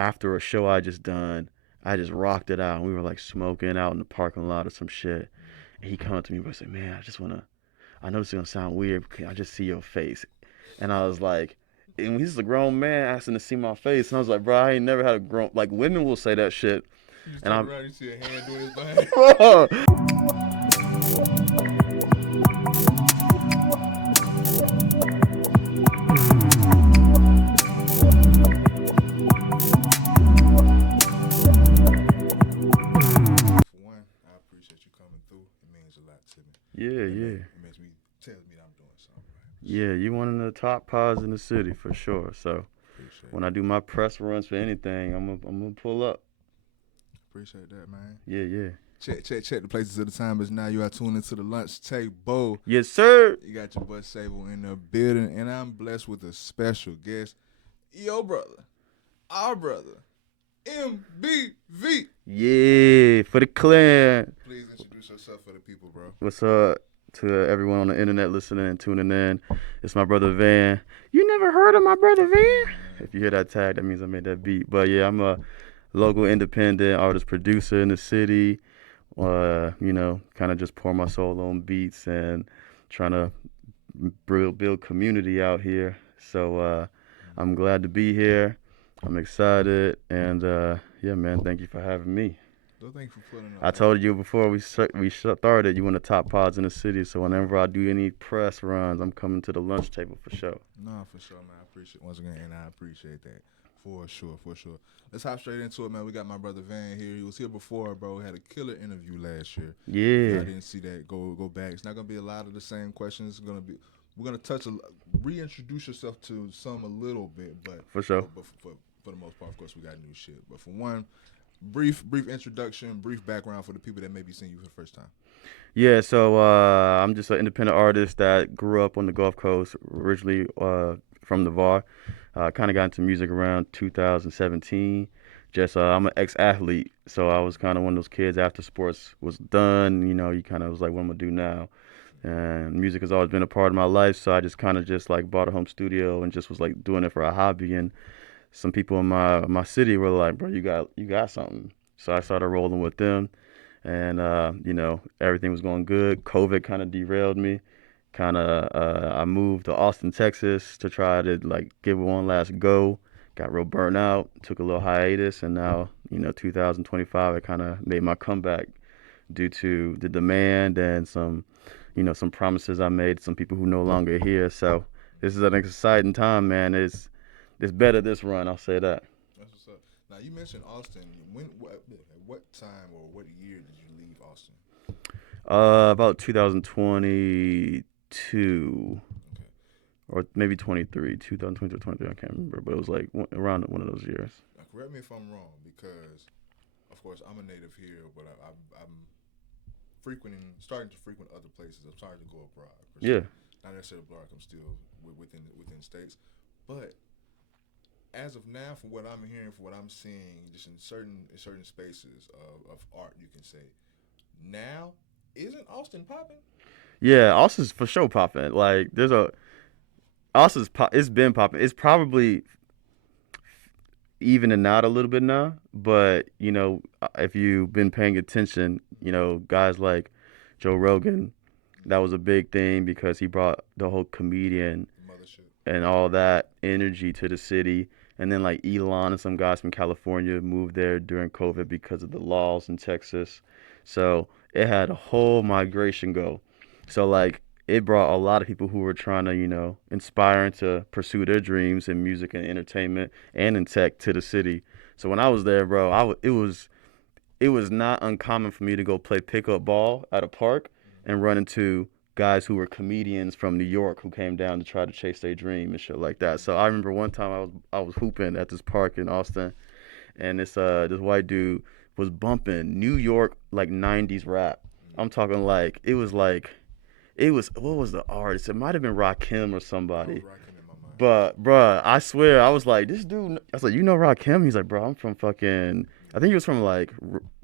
after a show I just done, I just rocked it out. And we were like smoking out in the parking lot or some shit. And he come up to me and said, "Man, I just wanna. I know this is gonna sound weird, but I just see your face." And I was like, and he's a grown man asking to see my face, and I was like, "Bro, I ain't never had a grown like women will say that shit." You just And turn I'm, around, you see a hand doing his thing. bro, For one, I appreciate you coming through. It means a lot to me. yeah, yeah, It makes me tells me that I'm doing something right. yeah. You one of the top pods in the city for sure. So Appreciate when I do my press runs for anything, I'm gonna pull up. appreciate that, man. Yeah, yeah. Check. The places of the time is now. You are tuned into the lunch table. Yes, sir. You got your boy Sable in the building, and I'm blessed with a special guest, your brother, our brother, MBV. Yeah, for the clan. Please introduce yourself for the people, bro. What's up to everyone on the internet listening and tuning in? It's my brother Van. You never heard of my brother Van? If you hear that tag, that means I made that beat. But yeah, I'm a local independent artist producer in the city. Kind of just pour my soul on beats and trying to build community out here. So I'm glad to be here. I'm excited, and yeah, man, thank you for having me. No, thank you for putting up. I told you before we started, you one of the top pods in the city. So whenever I do any press runs, I'm coming to the lunch table for sure. No, for sure, man. I appreciate once again, and I appreciate that. For sure. Let's hop straight into it, man. We got my brother Van here. He was here before, bro. Had a killer interview last year. Yeah. I didn't see that. Go back. It's not gonna be a lot of the same questions. We're gonna reintroduce yourself to some a little bit, but For sure. But for the most part, of course, we got new shit. But for one, brief introduction, brief background for the people that may be seeing you for the first time. Yeah, so I'm just an independent artist that grew up on the Gulf Coast, originally from Navarre. Kind of got into music around 2017. I'm an ex-athlete, so I was kind of one of those kids after sports was done. You kind of was like, what am I gonna do now? And music has always been a part of my life, so I just kind of just like bought a home studio and just was like doing it for a hobby. And some people in my city were like, bro, you got something. So I started rolling with them, and everything was going good. COVID kind of derailed me. I moved to Austin, Texas to try to like give it one last go. Got real burnt out, took a little hiatus, and now 2025 I kind of made my comeback due to the demand and some promises I made to some people who no longer here. So this is an exciting time, man. It's better this run, I'll say that. That's what's up. Now you mentioned Austin. What time or what year did you leave Austin? About 2022 Okay. or maybe 23, 2022 or 23. I can't remember, but it was like around one of those years. Now, correct me if I'm wrong, because of course I'm a native here, but I'm starting to frequent other places. I'm starting to go abroad. Yeah. Not necessarily abroad. I'm still within states, but as of now, from what I'm hearing, from what I'm seeing, just in certain spaces of art, you can say now, isn't Austin popping? Yeah, Austin's for sure popping. Like it's been popping. It's probably evening out a little bit now, but if you've been paying attention, guys like Joe Rogan, that was a big thing because he brought the whole comedian Mothership. and all that energy to the city. And then like Elon and some guys from California moved there during COVID because of the laws in Texas. So it had a whole migration go. So like it brought a lot of people who were trying to, inspire to pursue their dreams in music and entertainment and in tech to the city. So when I was there, bro, it was not uncommon for me to go play pickup ball at a park and run into guys who were comedians from New York who came down to try to chase their dream and shit like that. So I remember one time I was hooping at this park in Austin, and this white dude was bumping New York like '90s rap. I'm talking it was what was the artist? It might have been Rakim or somebody. In my mind. But bruh, I swear I was like, this dude. I was like, Rakim? He's like, bro, I'm from fucking. I think he was from like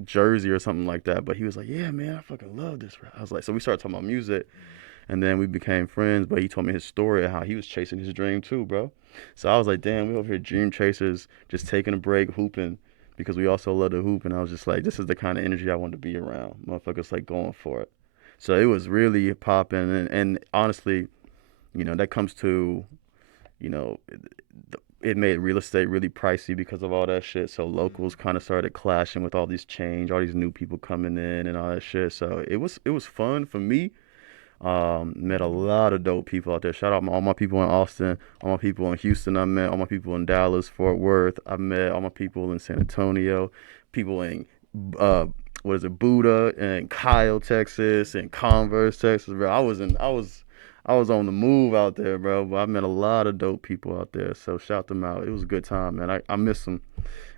Jersey or something like that. But he was like, yeah, man, I fucking love this rap. I was like, so we started talking about music, And then we became friends, but he told me his story of how he was chasing his dream too, bro. So I was like, damn, we over here dream chasers, just taking a break, hooping, because we also love to hoop. And I was just like, this is the kind of energy I want to be around. Motherfuckers like going for it. So it was really popping. And honestly, that comes to, you know, it made real estate really pricey because of all that shit. So locals kind of started clashing with all these change, all these new people coming in and all that shit. So it was fun for me. Met a lot of dope people out there. Shout out all my people in Austin, all my people in Houston. I met all my people in Dallas, Fort Worth. I met all my people in San Antonio, people in uh, what is it, Buda and Kyle, Texas, and Converse, Texas. Bro, I was on the move out there, bro. But I met a lot of dope people out there. So shout them out. It was a good time, man. I miss them,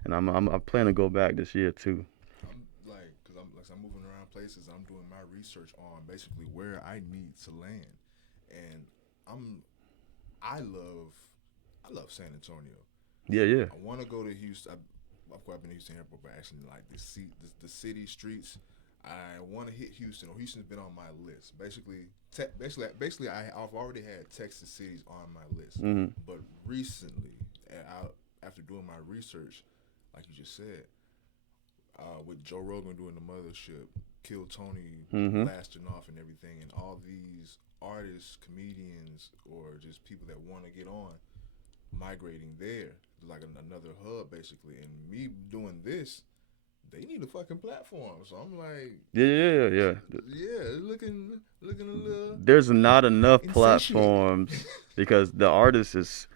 and I plan to go back this year too. I'm like, cause I'm moving around places. I'm doing my research on basically where I need to land, and I'm I love San Antonio. Yeah, yeah. I want to go to Houston. Of course, I've been to Houston Airport, but actually, like the city streets, I want to hit Houston. Or Houston's been on my list. Basically, I've already had Texas cities on my list, Mhm. but recently, after doing my research, like you just said, with Joe Rogan doing the mothership, Kill Tony Mhm. blasting off and everything, and all these artists, comedians, or just people that want to get on migrating there, like another hub basically. And me doing this, they need a fucking platform. So I'm like, Yeah, yeah, yeah, yeah. yeah, looking a little There's not enough insatiated. platforms because there's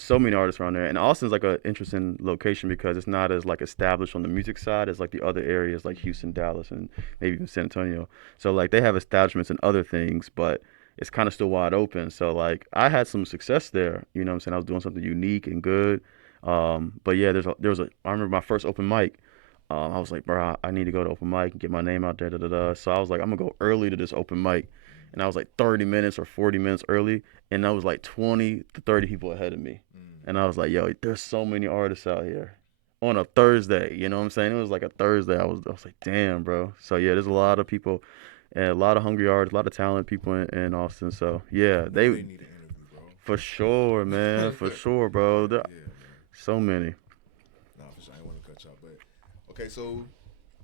so many artists around there, and Austin's like an interesting location because it's not as like established on the music side as like the other areas like Houston, Dallas, and maybe even San Antonio. So like they have establishments and other things, but it's kind of still wide open. So like I had some success there, you know what I'm saying? I was doing something unique and good. But yeah, I remember my first open mic. I was like, bro, I need to go to open mic and get my name out there. Da, da, da. So I was like, I'm gonna go early to this open mic, and I was like 30 minutes or 40 minutes early, and I was like 20 to 30 people ahead of me, Mm. and I was like, yo, there's so many artists out here on a Thursday. You know what I'm saying? It was like a Thursday. I was like, damn, bro. So yeah, there's a lot of people and a lot of hungry artists, a lot of talented people in Austin. So yeah, I know they they need an interview, bro. for sure, man, for sure, bro. Yeah, man. So many. No, for sure. I didn't want to cut y'all, but okay. So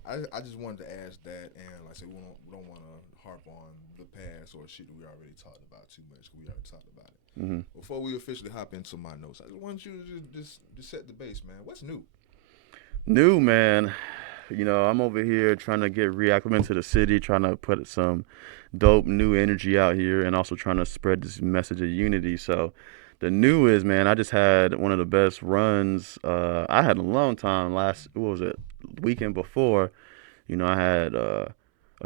I just wanted to ask that, and like I said, we don't want to harp on the past or shit that we already talked about too much. 'Cause we already talked about it. Hmm. Before we officially hop into my notes, I just want you to just set the base, man. What's new? New man. I'm over here trying to get reacclimated to the city, trying to put some dope new energy out here, and also trying to spread this message of unity. So, the new is, man, I just had one of the best runs I had in a long time. What was it, weekend before? I had a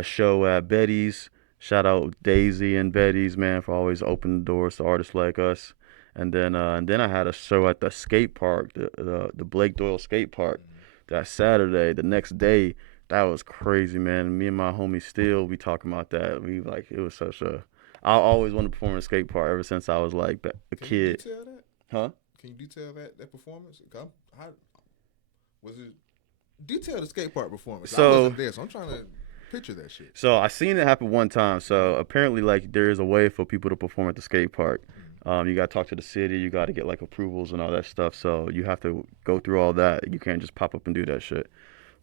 show at Betty's. Shout out Daisy and Betty's, man, for always opening the doors to artists like us. And then I had a show at the skate park, the Blake Doyle skate park, that Saturday. The next day, that was crazy, man. Me and my homie still we talking about that. We like it was such a. I always wanted to perform at a skate park ever since I was like a Can you kid. detail that? Huh? Can you detail that performance? How was it? Detail the skate park performance. I So wasn't there, so I'm trying to picture that shit. So I seen it happen one time. So apparently, like there is a way for people to perform at the skate park. Mm. You got to talk to the city. You got to get like approvals and all that stuff. So you have to go through all that. You can't just pop up and do that shit.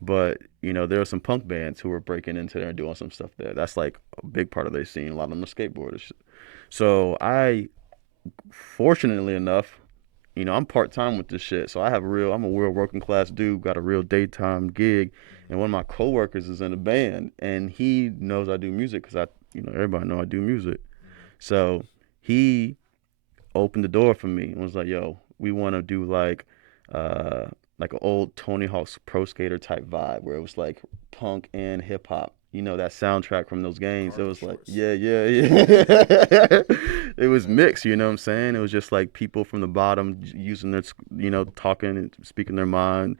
But there are some punk bands who were breaking into there and doing some stuff there. That's like a big part of their scene. A lot of them are skateboarders. So fortunately enough, I'm part time with this shit. So I'm a real working class dude, got a real daytime gig. And one of my coworkers is in a band and he knows I do music because everybody know I do music. Mm-hmm. So he opened the door for me and was like, yo, we want to do uh, like an old Tony Hawk's Pro Skater type vibe where it was like punk and hip hop. That soundtrack from those games. It Cargo was like, shorts. yeah, yeah, yeah. It was mixed, you know what I'm saying? It was just like people from the bottom using their, talking and speaking their mind.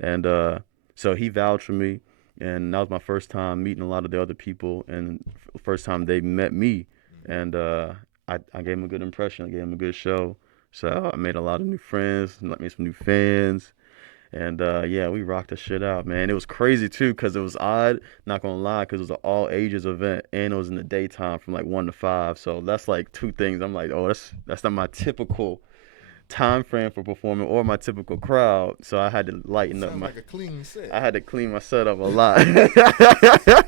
Mm-hmm. And so he vouched for me. And that was my first time meeting a lot of the other people and first time they met me. Mm-hmm. And I gave him a good impression. I gave him a good show. So I made a lot of new friends, made some new fans. And yeah, we rocked the shit out, man. It was crazy too, cause it was odd. Not gonna lie, cause it was an all ages event, and it was in the daytime from like 1 to 5. So that's like two things. I'm like, oh, that's not my typical time frame for performing or my typical crowd. So I had to lighten up Sounds my. like a clean set. I had to clean my setup a lot. I'm about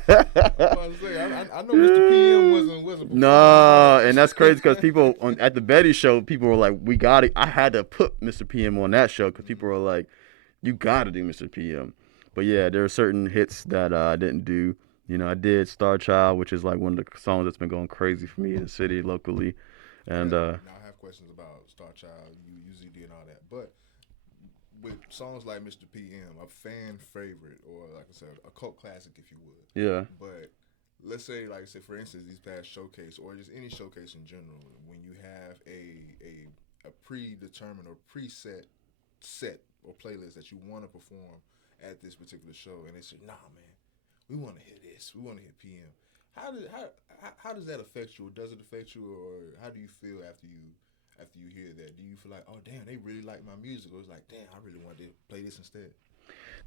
to say, I know Mr. PM wasn't performing No, and much. that's crazy because people at the Betty show, people were like, "We got it." I had to put Mr. PM on that show because people were like, "You got to do Mr. PM." But yeah, there are certain hits that I didn't do. You know, I did Star Child, which is like one of the songs that's been going crazy for me in the city locally, and Now I have questions about Star Child, you ZD and all that, but with songs like Mr. PM, a fan favorite or like I said, a cult classic, if you would. yeah, But let's say, like I said, for instance, these past showcase or just any showcase in general, when you have a predetermined or preset set or playlist that you want to perform at this particular show, and they say, "Nah, man, we want to hear this. We want to hear PM." How does that affect you, or does it affect you, or how do you feel after you hear that? Do you feel like, oh damn, they really like my music, or it's like, damn, I really want to play this instead?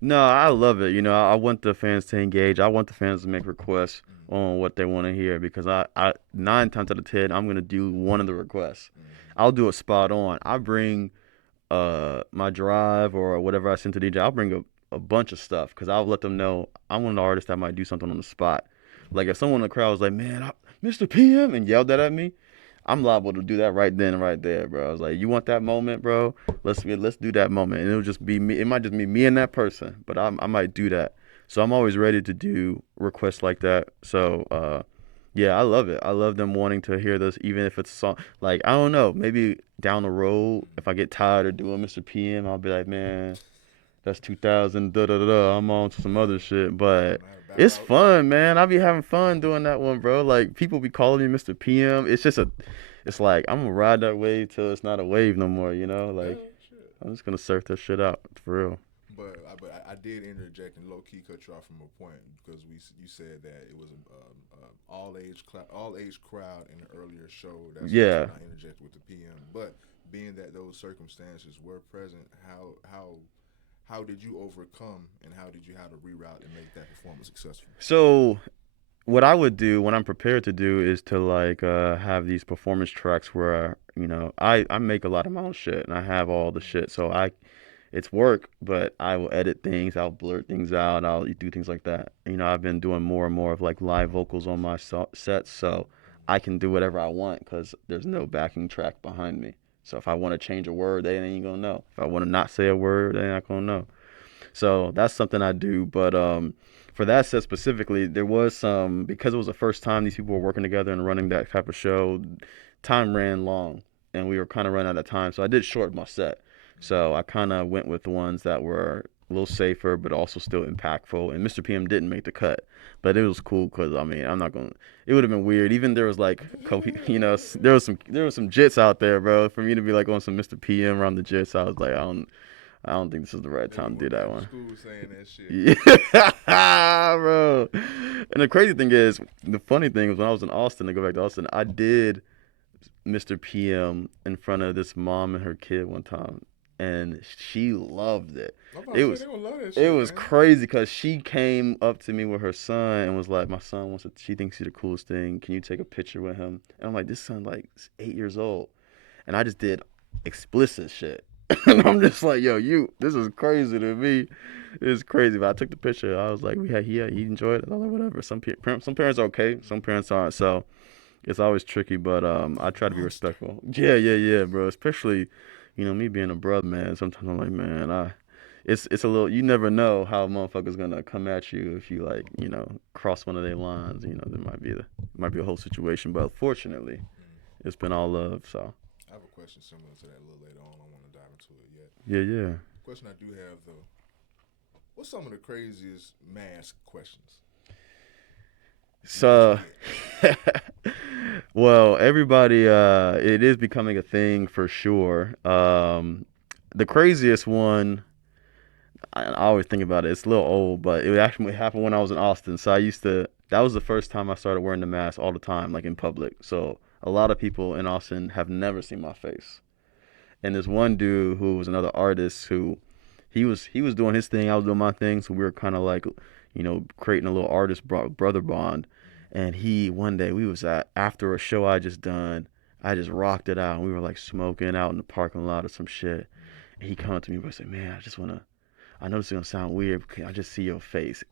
no, I love it. You know, I want the fans to engage. I want the fans to make requests Mm-hmm. on what they want to hear because I 9 times out of 10, I'm gonna do one of the requests. Mm-hmm. I'll do it spot on. I bring my drive or whatever I send to DJ. I'll bring a bunch of stuff because I'll let them know I'm one of the artists that might do something on the spot. Like if someone in the crowd was like, "Man, Mr. PM," and yelled that at me, I'm liable to do that right then and right there, bro. I was like, "You want that moment, bro? Let's do that moment." And it'll just be me. It might just be me and that person, but I might do that. So I'm always ready to do requests like that. So yeah, I love it. I love them wanting to hear this, even if it's a song. Like, I don't know, maybe down the road, if I get tired of doing Mr. PM, I'll be like, man, that's 2000, da da da da. I'm on to some other shit. I But don't know how to bow it's out. fun, man. I be having fun doing that one, bro. Like, people be calling me Mr. PM. It's like, I'm gonna ride that wave till it's not a wave no more, you know? Like, Yeah, shit. I'm just gonna surf that shit out, for real. But I did interject and low key cut you off from a point because you said that it was all age crowd in the earlier show. That's Yeah. when I interjected with the PM. But being that those circumstances were present, how did you overcome and how to reroute and make that performance successful? So, what I would do when I'm prepared to do is to like have these performance tracks where I make a lot of my own shit and I have all the shit. So I it's work, but I will edit things, I'll blur things out, I'll do things like that. I've been doing more and more of like live vocals on my sets, so I can do whatever I want because there's no backing track behind me. So if I want to change a word, they ain't gonna know. If I want to not say a word, they not gonna know. So that's something I do. But for that set specifically, there was some because it was the first time these people were working together and running that type of show. Time ran long, and we were kind of running out of time. So I did shorten my set. So I kind of went with the ones that were a little safer, but also still impactful. And Mr. PM didn't make the cut, but it was cool because I mean I'm not gonna. It would have been weird. Even there was like, there was some jits out there, bro. For me to be like on some Mr. PM around the jits, I was like, I don't think this is the right Nigga time to went do that back to one. school saying that shit. Yeah, bro. And the crazy thing is, the funny thing is, when I was in Austin, to go back to Austin, I did Mr. PM in front of this mom and her kid one time, and she loved it. I'm about to It say was they gonna love that it shit, was man. crazy because she came up to me with her son and was like, "My son wants to. She thinks he's the coolest thing. Can you take a picture with him?" And I'm like, "This son like is 8 years old," and I just did explicit shit. And I'm just like, yo, this is crazy to me. It's crazy. But I took the picture. I was like, he enjoyed it. I was like, whatever. Some parents are okay. Some parents aren't. So it's always tricky. But I try to be Monster. respectful. Yeah, yeah, yeah, bro. Especially, me being a brother, man. Sometimes I'm like, man, it's a little. You never know how a motherfucker's gonna come at you if you like, cross one of their lines. There might be a whole situation. But fortunately, Mm. it's been all love. So I have a question similar to that a little later on. I want to dive into it yet. yeah, yeah. Question I do have though. What's some of the craziest mask questions that you So, get? well, everybody, it is becoming a thing for sure. The craziest one, I always think about it. It's a little old, but it actually happened when I was in Austin. So that was the first time I started wearing the mask all the time, like in public. So a lot of people in Austin have never seen my face. And there's one dude who was another artist who he was doing his thing, I was doing my thing, so we were kind of like, creating a little brother bond. And he one day we was at after a show I just done, I just rocked it out. And we were like smoking out in the parking lot or some shit. And he come up to me and said, "Man, I know this is gonna sound weird, but I just see your face."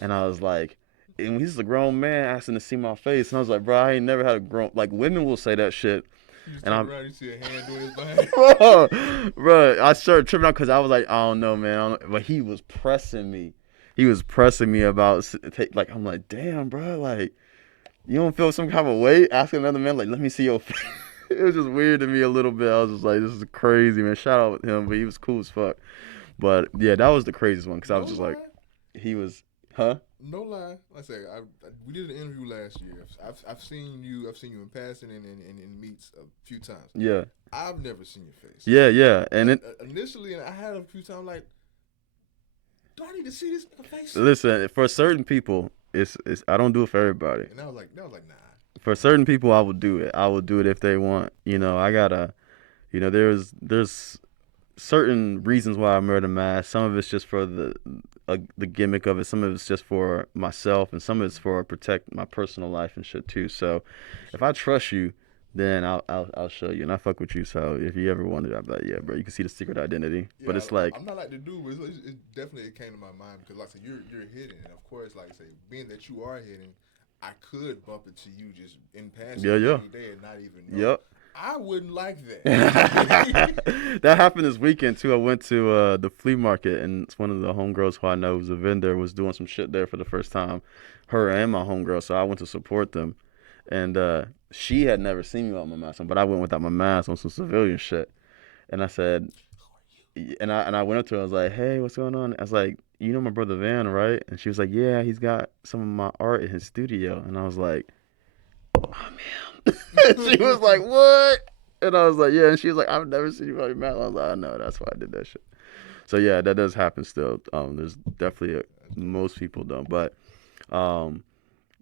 And I was like, and he's a grown man asking to see my face, and I was like, "Bro, I ain't never had a grown like women will say that shit." You just And turn I'm, around, you see a hand doing his behind. bro, bro, I started tripping out because I was like, I don't know, man. But he was pressing me. He was pressing me about like I'm like, damn, bro, like you don't feel some kind of weight asking another man like, let me see your face. It was just weird to me a little bit. I was just like, this is crazy, man. Shout out to him, but he was cool as fuck. But yeah, that was the craziest one because I No was just like, lie, he was, huh? no lie. Like I say, we did an interview last year. I've seen you in passing and in meets a few times. Yeah, I've never seen your face. yeah, yeah. And it, Initially, and I had a few times like, do I need to see this nigga face? listen, for certain people, it's I don't do it for everybody. And I was like, nah. For certain people, I will do it. I will do it if they want. I gotta. There's certain reasons why I wear the mask. Some of it's just for the gimmick of it. Some of it's just for myself, and some of it's for protect my personal life and shit too. So, For if sure. I trust you, then I'll show you, and I fuck with you. So if you ever wanted, I'll be like, yeah, bro, you can see the secret identity. But Yeah, it's like, I'm not like the dude, but it definitely came to my mind because, like I said, you're hidden, and of course, like I say, being that you are hidden, I could bump into you just in passing yeah, yeah, any day and not even know. yep. I wouldn't like that. That happened this weekend too. I went to the flea market, and it's one of the homegirls who I know who's a vendor was doing some shit there for the first time. Her and my homegirl, so I went to support them, and she had never seen me without my mask on, but I went without my mask on some civilian shit, and I said, and I went up to her. I was like, "Hey, what's going on?" I was like, "You know my brother Van, right?" And she was like, "Yeah, he's got some of my art in his studio." And I was like, "I'm him." She was like, "What?" And I was like, "Yeah." And she was like, "I've never seen you without your mask." I was like, "I know. That's why I did that shit." So yeah, that does happen still. There's definitely That's dope. most people don't, but um,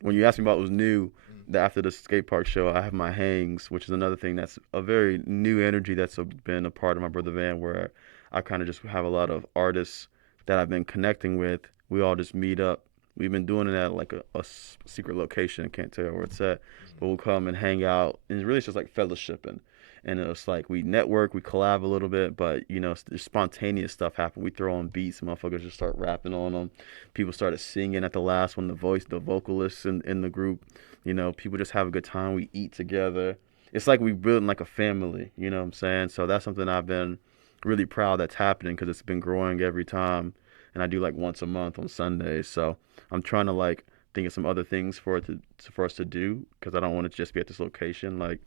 when you asked me about what was new, Mm. after the skate park show, I have my hangs, which is another thing that's a very new energy that's been a part of my brother Van, where I kind of just have a lot of artists that I've been connecting with. We all just meet up. We've been doing it at like a secret location. Can't tell you where it's at, but we'll come and hang out, and really it's just like fellowshipping. And it's like we network, we collab a little bit, but there's spontaneous stuff happen. We throw on beats, motherfuckers just start rapping on them. People started singing at the last one. The vocalists in the group, people just have a good time. We eat together. It's like we building like a family. You know what I'm saying? So that's something I've been really proud that's happening because it's been growing every time. And I do like once a month on Sundays. So I'm trying to like think of some other things for us to do because I don't want to just be at this location. Like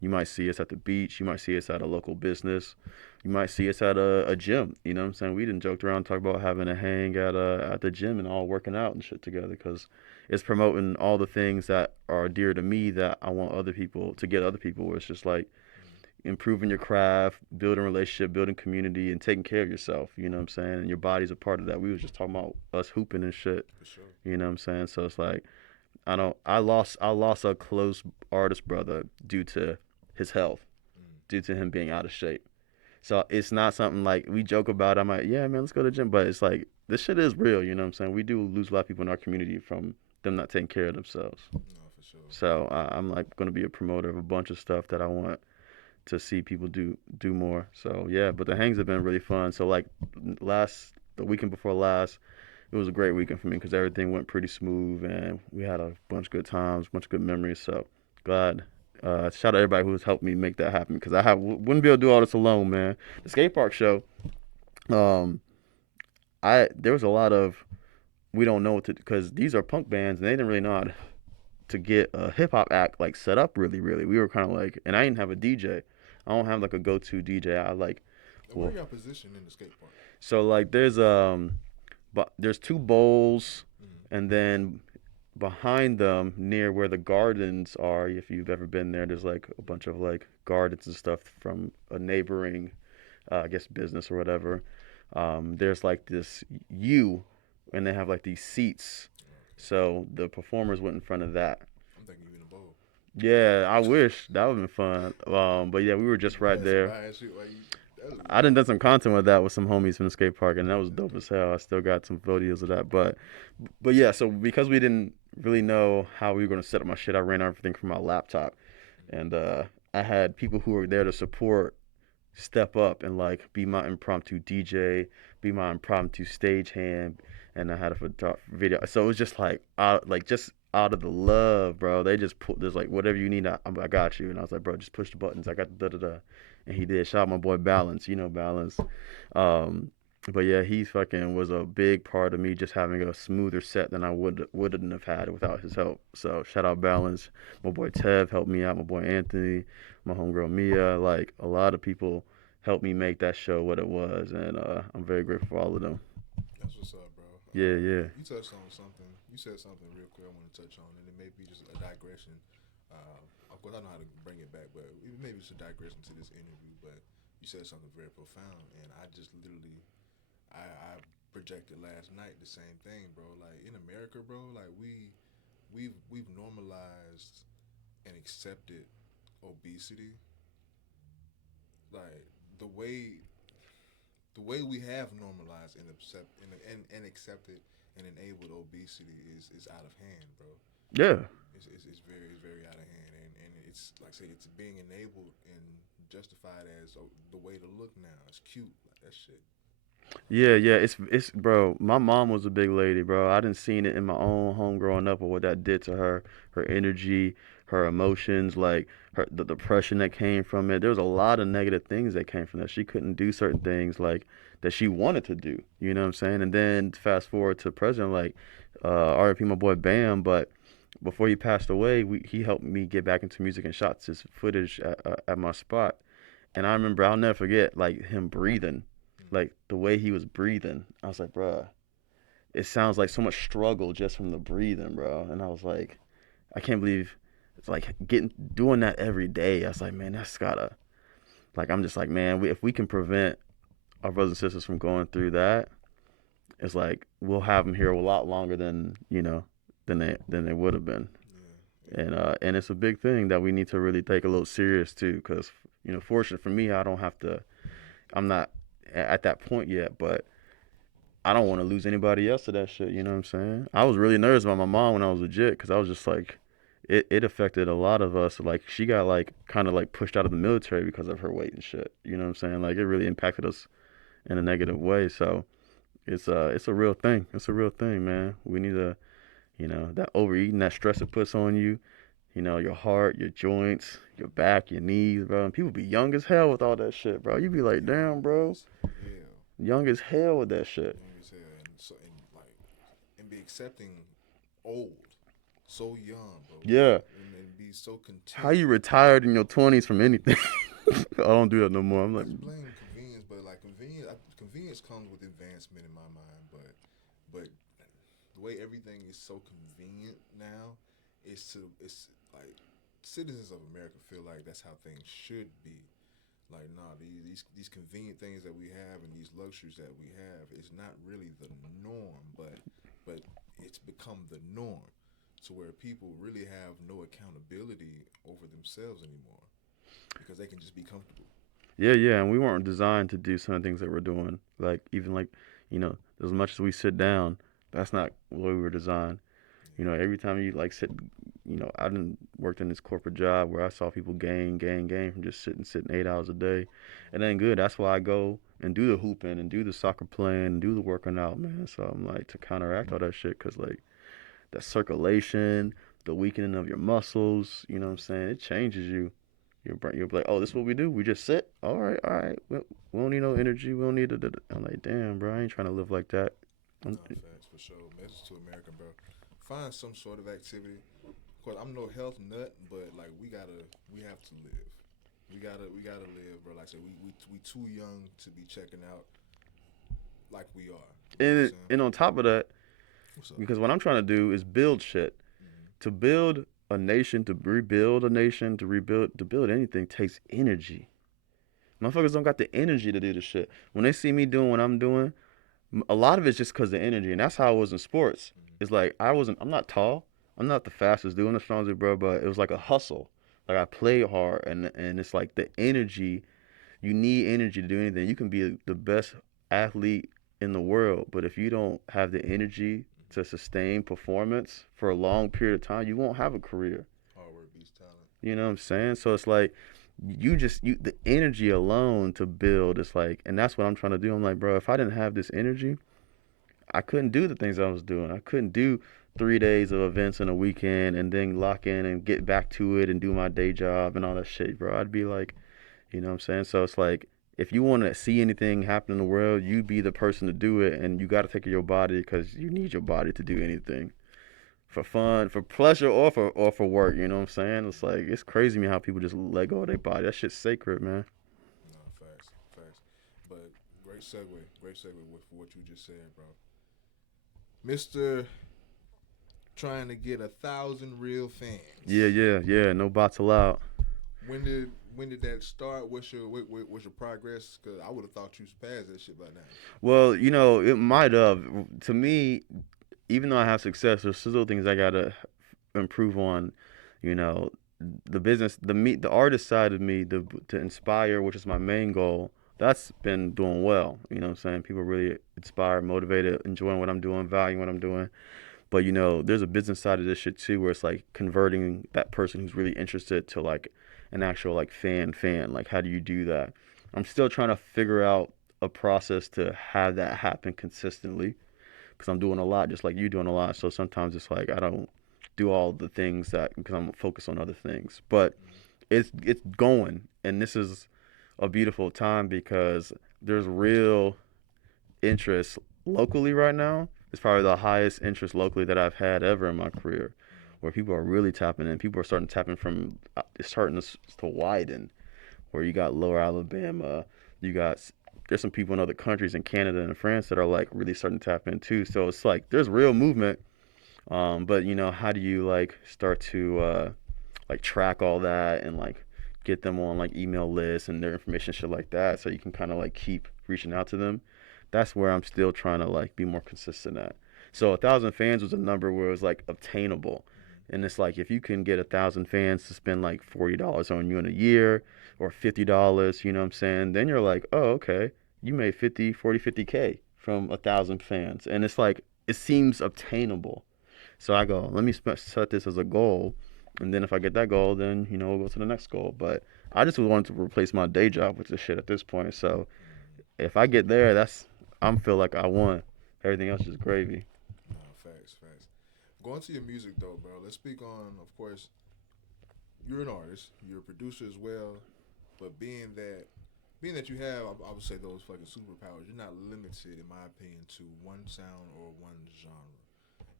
you might see us at the beach. You might see us at a local business. You might see us at a gym. You know what I'm saying? We didn't joke around talk about having a hang at the gym and all working out and shit together because it's promoting all the things that are dear to me that I want other people to get other people. Where it's just like improving your craft, building relationship, building community, and taking care of yourself. You know what I'm saying? And your body's a part of that. We was just talking about us hooping and shit. For sure. You know what I'm saying? So it's like I don't. I lost a close artist brother due to his health, Mm. due to him being out of shape. So it's not something like we joke about. I'm like, yeah, man, let's go to the gym. But it's like this shit is real. You know what I'm saying? We do lose a lot of people in our community from them not taking care of themselves. No, for sure. So I'm like going to be a promoter of a bunch of stuff that I want to see people do more. So yeah, but the hangs have been really fun. So like the weekend before last, it was a great weekend for me because everything went pretty smooth and we had a bunch of good times, bunch of good memories. So glad. Shout out everybody who's helped me make that happen because wouldn't be able to do all this alone, man. The skate park show, um, I there was a lot of we don't know what to because these are punk bands and they didn't really know how to get a hip hop act like set up really really. We were kind of like, and I didn't have a DJ. I don't have like a go to DJ. I like And where well, y'all positioned in the skate park? so like but there's two bowls, Mm. and then behind them, near where the gardens are, if you've ever been there, there's like a bunch of like gardens and stuff from a neighboring, I guess, business or whatever. There's like this U, and they have like these seats. Okay. So the performers went in front of that. I'm thinking you in a bowl. Yeah, I wish that would have been fun. But yeah, we were just right That's some there. bad shit. Like, I done done some content with that with some homies from the skate park, and that was dope as hell. I still got some videos of that, but yeah. So because we didn't really know how we were gonna set up my shit, I ran everything from my laptop, and I had people who were there to support step up and like be my impromptu DJ, be my impromptu stagehand, and I had a video. So it was just just out of the love, bro. They just put there's like whatever you need, I got you. And I was like, bro, just push the buttons. I got the da da da, and he did. Shout out my boy Balance, you know Balance. Um, but yeah, he fucking was a big part of me just having a smoother set than I wouldn't have had without his help. So shout out Balance. My boy Tev helped me out. My boy Anthony, my homegirl Mia. Like a lot of people helped me make that show what it was, and I'm very grateful for all of them. That's what's up, bro. Yeah, yeah, You touched on something. You said something real quick. I want to touch on, and it may be just a digression. Of course, I know how to bring it back, but it maybe it's a digression to this interview. But you said something very profound, and I just literally, I projected last night the same thing, bro. Like in America, bro, like we've normalized and accepted obesity, like the way the way we have normalized and accepted and enabled obesity is out of hand, bro. yeah. It's very out of hand, and it's like I say it's being enabled and justified as the way to look now. It's cute, like that shit. Yeah, yeah, it's bro. My mom was a big lady, bro. I didn't seen it in my own home growing up, or what that did to her, her energy, her emotions, like the depression that came from it. There was a lot of negative things that came from that. She couldn't do certain things like that she wanted to do. You know what I'm saying? And then fast forward to present, like R.I.P. my boy Bam, but before he passed away, he helped me get back into music and shots his footage at my spot. And I remember I'll never forget like him breathing, Mm. like the way he was breathing. I was like, bruh, it sounds like so much struggle just from the breathing, bro. And I was like, I can't believe it's like getting doing that every day. I was like, man, that's gotta like I'm just like, man, if we can prevent our brothers and sisters from going through that, it's like we'll have them here a lot longer than than they would have been. Yeah, yeah, And it's a big thing that we need to really take a little serious too, because fortunate for me, I don't have to. I'm not at that point yet, but I don't want to lose anybody else to that shit. You know what I'm saying? I was really nervous about my mom when I was legit because I was just like, it affected a lot of us. Like she got like kind of like pushed out of the military because of her weight and shit. You know what I'm saying? Like it really impacted us in a negative way. So it's a real thing. It's a real thing, man. We need to that overeating, that stress it puts on you. Your heart, your joints, your back, your knees, bro. And people be young as hell with all that shit, bro. You be like, damn, bro, young as hell, young as hell with that shit. young as hell, and so and like and be accepting old, so young, bro, Yeah. and be so How content. you retired in your 20s from anything? I don't do that no more. I'm Not like, to blame convenience, but like convenience comes with advancement in my mind. But the way everything is so convenient now, it's like citizens of America feel like that's how things should be. Like, nah, these convenient things that we have and these luxuries that we have is not really the norm, but it's become the norm to where people really have no accountability over themselves anymore because they can just be comfortable. yeah, yeah. And we weren't designed to do some of the things that we're doing. Like, even like, as much as we sit down, that's not the way we were designed. Every time you like sit, I didn't worked in this corporate job where I saw people gain from just sitting 8 hours a day. It ain't good. That's why I go and do the hooping and do the soccer playing and do the working out, man. So I'm like to counteract all that shit, cause like that circulation, the weakening of your muscles, you know what I'm saying? It changes you. Your brain, you'll be like, oh, this is what we do. We just sit. All right, all right. We don't need no energy. We don't need it. I'm like, damn, bro, I ain't trying to live like that. I'm, Nah, facts for sure. Message to America, bro. Find some sort of activity. Of course, I'm no health nut, but like we have to live. We gotta live, bro. Like I said, we too young to be checking out like we are. You know what I'm saying? and on top of that, What's up? because what I'm trying to do is build shit. Mm-hmm. To build a nation, to rebuild a nation, to build anything takes energy. Motherfuckers don't got the energy to do the shit. When they see me doing what I'm doing, a lot of it's just because of the energy, and that's how I was in sports. It's like I'm not tall, I'm not the fastest doing the strongest, bro, but it was like a hustle. Like I played hard, and it's like the energy. You need energy to do anything. You can be the best athlete in the world, but if you don't have the energy to sustain performance for a long period of time, you won't have a career. Hard work beats talent. You know what I'm saying? So it's like you the energy alone to build. It's like, and that's what I'm trying to do. I'm like, bro, if I didn't have this energy, I couldn't do the things I was doing. I couldn't do 3 days of events in a weekend and then lock in and get back to it and do my day job and all that shit, bro. I'd be like, you know what I'm saying? So it's like, if you want to see anything happen in the world, you be the person to do it, and you got to take care of your body because you need your body to do anything for fun, for pleasure, or for work. You know what I'm saying? It's like it's crazy to me how people just let go of their body. That shit's sacred, man. No, facts, facts. But great segue with what you just said, bro. Mister, trying to get 1,000 real Yeah, fans. yeah, yeah. No bots allowed. When did that start? What's your progress? Cause I would have thought you passed that shit by now. Well, it might have. To me, even though I have success, there's still things I gotta improve on. You know, the business, the artist side of me, to inspire, which is my main goal. That's been doing well. You know what I'm saying? People really inspired, motivated, enjoying what I'm doing, valuing what I'm doing. But there's a business side of this shit too, where it's like converting that person who's really interested to like an actual like fan. Like, how do you do that? I'm still trying to figure out a process to have that happen consistently because I'm doing a lot, just like you doing a lot. So sometimes it's like I don't do all the things that because I'm focused on other things. But it's going, and this is a beautiful time because there's real interest locally right now. It's probably the highest interest locally that I've had ever in my career, where people are really tapping in. People are starting to tap in from it's starting to widen. Where you got Lower Alabama, you got there's some people in other countries in Canada and France that are like really starting to tap in too. So it's like there's real movement. But how do you like start to like track all that and like get them on like email lists and their information shit like that, so you can kind of like keep reaching out to them. That's where I'm still trying to like be more consistent at. So 1,000 fans was a number where it was like obtainable. And it's like if you can get 1,000 fans to spend like $40 on you in a year or $50, you know what I'm saying? Then you're like, oh, okay, you made 50, 40, 50K from 1,000 fans. And it's like, it seems obtainable. So I go, let me set this as a goal. And then if I get that goal, then, we'll go to the next goal. But I just wanted to replace my day job with this shit at this point. So if I get there, I'm feel like I won. Everything else is gravy. No, facts, facts. Going to your music though, bro. Let's speak on, of course, you're an artist, you're a producer as well, but being that you have, I would say those fucking superpowers, you're not limited, in my opinion, to one sound or one genre.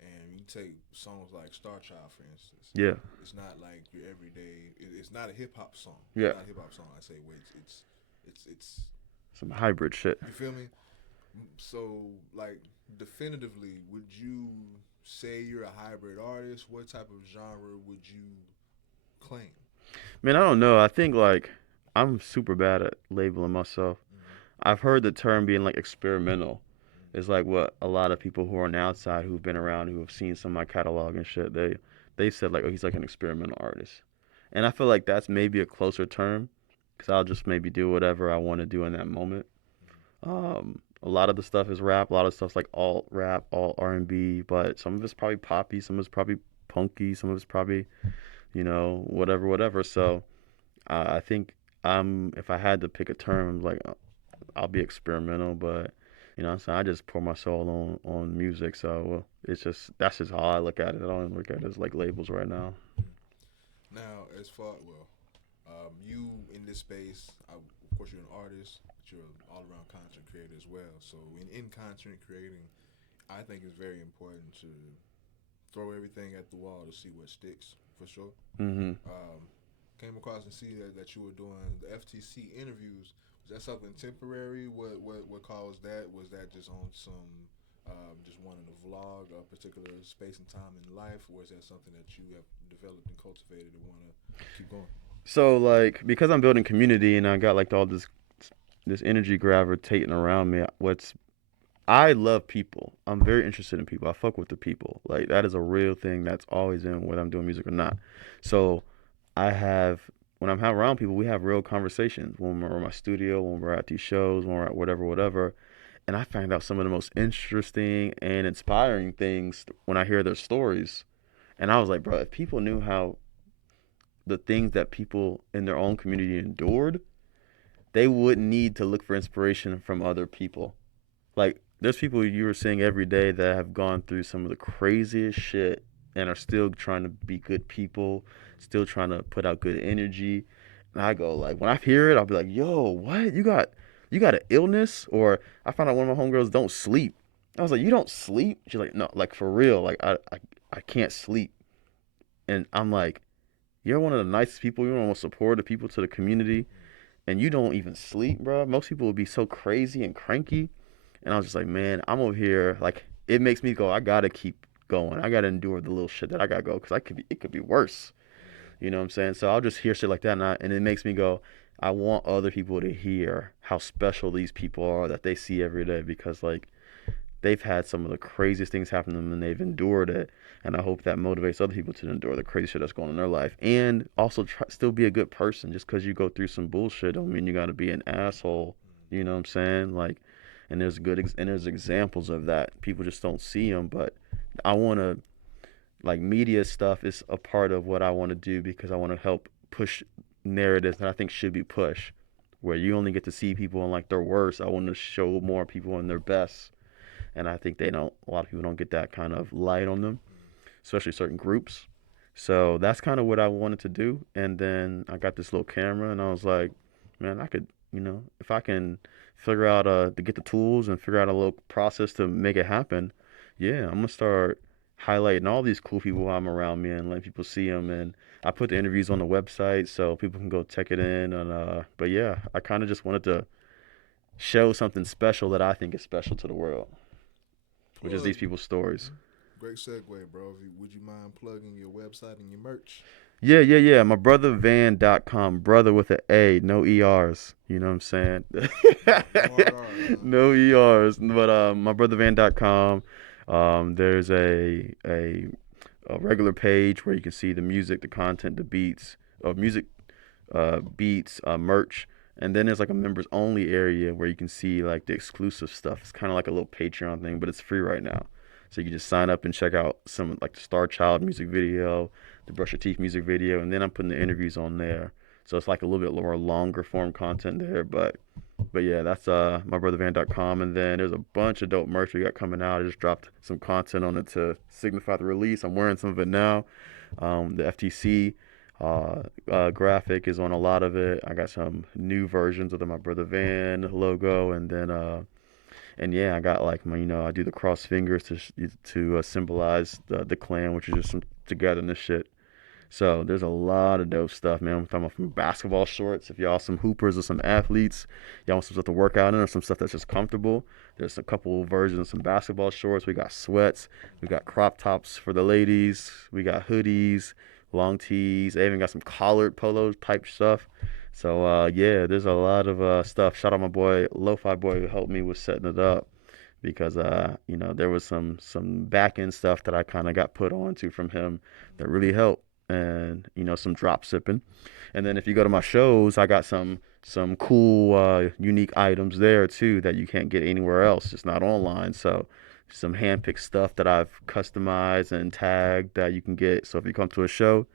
And you take songs like Star Child, for instance. Yeah. It's not like your everyday. It's not a hip hop song. It's Yeah. not a hip hop song. I say, wait, it's. Some hybrid shit. You feel me? So, like, definitively, would you say you're a hybrid artist? What type of genre would you claim? Man, I don't know. I think like I'm super bad at labeling myself. Mm-hmm. I've heard the term being like experimental. It's like what a lot of people who are on the outside who've been around who have seen some of my catalog and shit. They said like, oh, he's like an experimental artist, and I feel like that's maybe a closer term because I'll just maybe do whatever I want to do in that moment. A lot of the stuff is rap. A lot of stuff's like alt rap, alt R&B, but some of it's probably poppy, some of it's probably punky, some of it's probably whatever, whatever. So I think if I had to pick a term, like I'll be experimental, but so I just pour my soul on music. So it's just that's just how I look at it. I don't look at it as like labels right now. Now, as far you in this space, of course, you're an artist, but you're an all-around content creator as well. So, in content creating, I think it's very important to throw everything at the wall to see what sticks for sure. Hmm. Um, Came across and see that you were doing the FTC interviews. Was that something temporary? What caused that? Was that just on some just wanting to vlog a particular space and time in life, or is that something that you have developed and cultivated and want to keep going? So like because I'm building community and I got like all this energy gravitating around me. I love people. I'm very interested in people. I fuck with the people. Like that is a real thing that's always in whether I'm doing music or not. So I have when I'm around people, we have real conversations. When we're in my studio, when we're at these shows, when we're at whatever, whatever. And I find out some of the most interesting and inspiring things when I hear their stories. And I was like, bro, if people knew how the things that people in their own community endured, they wouldn't need to look for inspiration from other people. Like, there's people you were seeing every day that have gone through some of the craziest shit and are still trying to be good people, still trying to put out good energy. And I go like, when I hear it, I'll be like, yo, what? You got an illness? Or I found out one of my homegirls don't sleep. I was like, you don't sleep? She's like, no, like for real, like I can't sleep. And I'm like, you're one of the nicest people, you're one of the most supportive people to the community, and you don't even sleep, bro. Most people would be so crazy and cranky. And I was just like, man, I'm over here. Like, it makes me go, I gotta keep going. I gotta endure the little shit that I gotta go because it could be worse. You know what I'm saying? So I'll just hear shit like that, and it makes me go, I want other people to hear how special these people are that they see every day because, like, they've had some of the craziest things happen to them and they've endured it. And I hope that motivates other people to endure the crazy shit that's going on in their life and also still be a good person. Just because you go through some bullshit don't mean you got to be an asshole. You know what I'm saying? Like, and there's examples of that. People just don't see them. But I want to, like, media stuff is a part of what I want to do because I want to help push narratives that I think should be pushed. Where you only get to see people in like their worst. I want to show more people in their best, and I think they don't. A lot of people don't get that kind of light on them, especially certain groups. So that's kind of what I wanted to do. And then I got this little camera, and I was like, man, I could, if I can figure out to get the tools and figure out a little process to make it happen, yeah, I'm gonna start highlighting all these cool people I'm around me and letting people see them. And I put the interviews on the website so people can go check it in. And but yeah, I kind of just wanted to show something special that I think is special to the world, which is Plug. these people's stories. Great segue, bro. Would you mind plugging your website and your merch? Yeah, yeah, yeah. MyBrothaVan.com. Brother with an A, no ERs. You know what I'm saying? No hard R's, huh? No ERs. But MyBrothaVan.com. There's a regular page where you can see the music, the content, the beats of music, beats, merch. And then there's like a members only area where you can see like the exclusive stuff. It's kind of like a little Patreon thing, but it's free right now. So you can just sign up and check out some like the Star Child music video, the Brush Your Teeth music video, and then I'm putting the interviews on there. So it's like a little bit more longer form content there, but yeah, that's mybrothervan.com, and then there's a bunch of dope merch we got coming out. I just dropped some content on it to signify the release. I'm wearing some of it now. The FTC graphic is on a lot of it. I got some new versions of the My Brother Van logo, and then and yeah, I got like my, I do the cross fingers to symbolize the clan, which is just some togetherness shit. So there's a lot of dope stuff, man. I'm talking about from basketball shorts. If y'all some hoopers or some athletes, y'all want some stuff to work out in or some stuff that's just comfortable. There's a couple versions of some basketball shorts. We got sweats. We got crop tops for the ladies. We got hoodies, long tees. I even got some collared polo type stuff. So yeah, there's a lot of stuff. Shout out my boy Lo-Fi Boy who helped me with setting it up because there was some back end stuff that I kind of got put onto from him that really helped, and some drop sipping. And then if you go to my shows, I got some cool unique items there too that you can't get anywhere else, just not online. So some handpicked stuff that I've customized and tagged that you can get. So if you come to a show,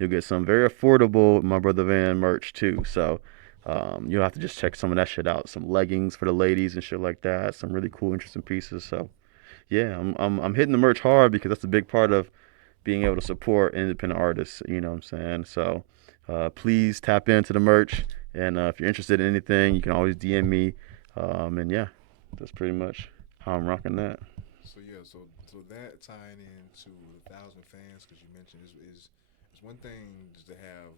you'll get some very affordable My Brother Van merch too. So you'll have to just check some of that shit out. Some leggings for the ladies and shit like that. Some really cool, interesting pieces. So yeah, I'm hitting the merch hard because that's a big part of being able to support independent artists. You know what I'm saying? So please tap into the merch, and if you're interested in anything, you can always DM me. And yeah, that's pretty much how I'm rocking that. So yeah, so that tying into 1,000 fans, because you mentioned is one thing just to have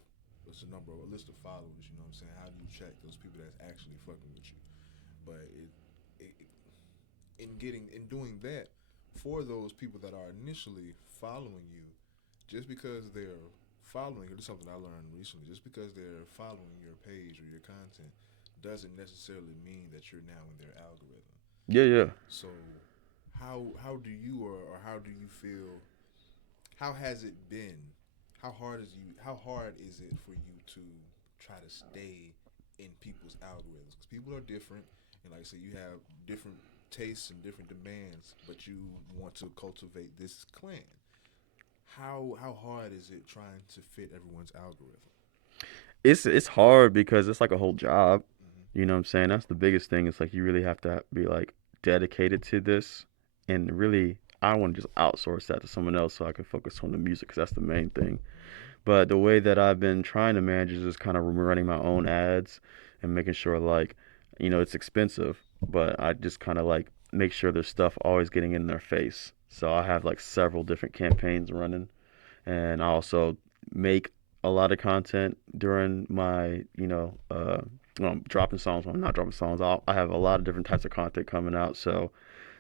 a list of followers. You know what I'm saying? How do you check those people that's actually fucking with you? But it in doing that for those people that are initially following you, just because they're following you, this is something I learned recently. Just because they're following your page or your content doesn't necessarily mean that you're now in their algorithm. Yeah, yeah. So how do you or how do you feel? How has it been? How hard is it for you to try to stay in people's algorithms? Because people are different, and like I said, you have different tastes and different demands, but you want to cultivate this clan. How hard is it trying to fit everyone's algorithm? It's hard because it's like a whole job. Hmm. You know what I'm saying? That's the biggest thing. It's like you really have to be like dedicated to this, and really, I don't want to just outsource that to someone else so I can focus on the music because that's the main thing. Hmm. But the way that I've been trying to manage is just kind of running my own ads and making sure like, it's expensive, but I just kind of like make sure there's stuff always getting in their face. So I have like several different campaigns running, and I also make a lot of content during my, when I'm dropping songs, when I'm not dropping songs. I have a lot of different types of content coming out, so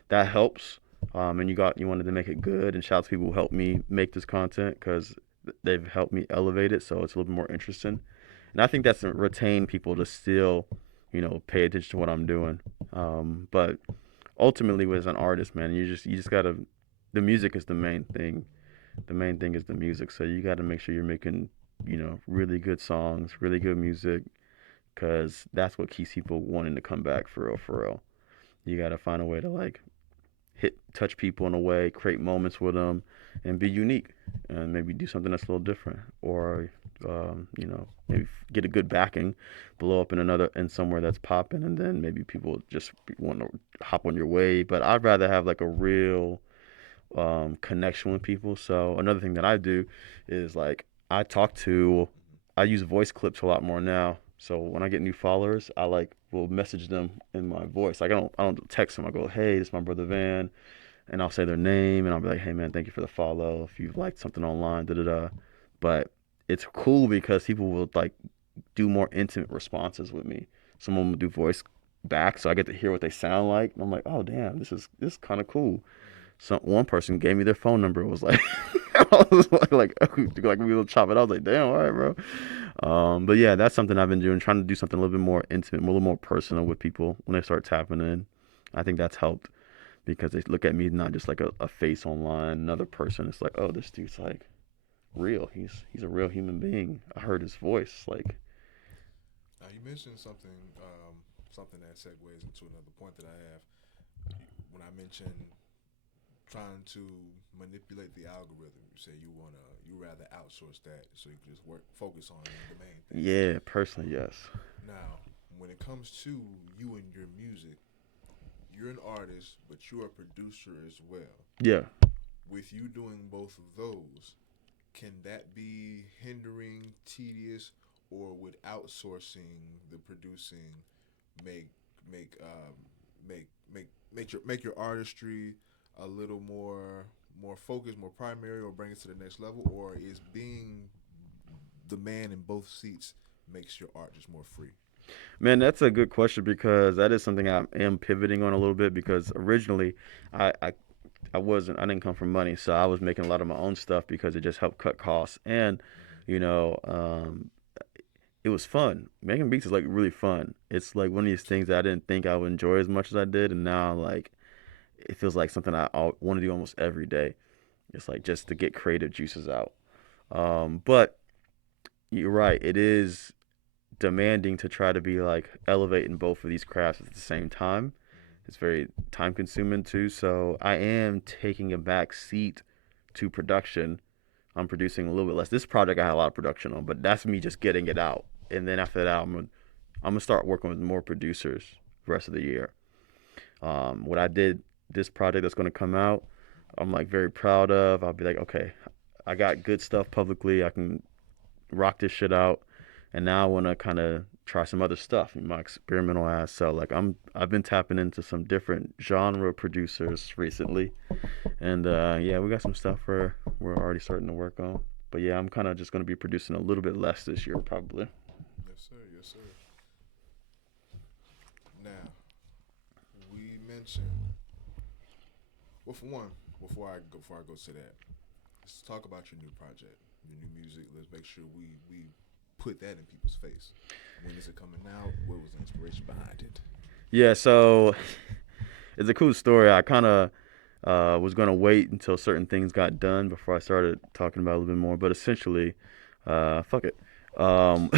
that helps. And you wanted to make it good, and shout out to people who helped me make this content because they've helped me elevate it, so it's a little bit more interesting. And I think that's to retain people to still, pay attention to what I'm doing. But ultimately, as an artist, man, you just gotta. The music is the main thing. The main thing is the music. So you got to make sure you're making, really good songs, really good music, because that's what keeps people wanting to come back for real, for real. You got to find a way to like touch people in a way, create moments with them, and be unique, and maybe do something that's a little different, or maybe get a good backing, blow up in somewhere that's popping, and then maybe people just want to hop on your wave. But I'd rather have like a real connection with people. So another thing that I do is like I use voice clips a lot more now. So when I get new followers, I like will message them in my voice. Like I don't text them. I go, hey, this is my brother Van, and I'll say their name, and I'll be like, hey man, thank you for the follow. If you've liked something online, da da da. But it's cool because people will like do more intimate responses with me. Someone will do voice back, so I get to hear what they sound like. And I'm like, oh damn, this is kind of cool. One person gave me their phone number. It was like, I was like we will chop it. I was like, damn, all right, bro. But yeah, that's something I've been doing, trying to do something a little bit more intimate, a little more personal with people when they start tapping in. I think that's helped because they look at me not just like a face online, another person. It's like, oh, this dude's like real. He's a real human being. I heard his voice. Like, Now you mentioned something that segues into another point that I have. When I mentioned trying to manipulate the algorithm, you say you rather outsource that so you can just focus on the main thing. yeah, personally, yes, Now, when it comes to you and your music, you're an artist, but you're a producer as well. yeah. With you doing both of those, can that be hindering, tedious, or would outsourcing the producing make make make your artistry a little more focused, more primary, or bring it to the next level, or is being the man in both seats makes your art just more free? Man, that's a good question because that is something I am pivoting on a little bit because originally I, I I didn't come from money, so I was making a lot of my own stuff because it just helped cut costs and Hmm. you know, it was fun. Making beats is like really fun. It's like one of these things that I didn't think I would enjoy as much as I did, and now like it feels like something I want to do almost every day. It's like just to get creative juices out. But you're right. It is demanding to try to be like elevating both of these crafts at the same time. It's very time consuming too. So I am taking a back seat to production. I'm producing a little bit less. This project I had a lot of production on, but that's me just getting it out. And then after that, I'm gonna start working with more producers the rest of the year. What I did this project that's gonna come out, I'm like very proud of. I'll be like, okay, I got good stuff publicly. I can rock this shit out, and now I want to kind of try some other stuff in my experimental ass. So like I've been tapping into some different genre producers recently, and yeah, we got some stuff we're already starting to work on. But yeah, I'm kind of just gonna be producing a little bit less this year probably. Yes, sir. Yes, sir. Now we mentioned. Well, for one, before I go to that, let's talk about your new project, your new music. Let's make sure we put that in people's face. When is it coming out? What was the inspiration behind it? Yeah, so it's a cool story. I kind of was gonna wait until certain things got done before I started talking about it a little bit more. But essentially, fuck it. Um,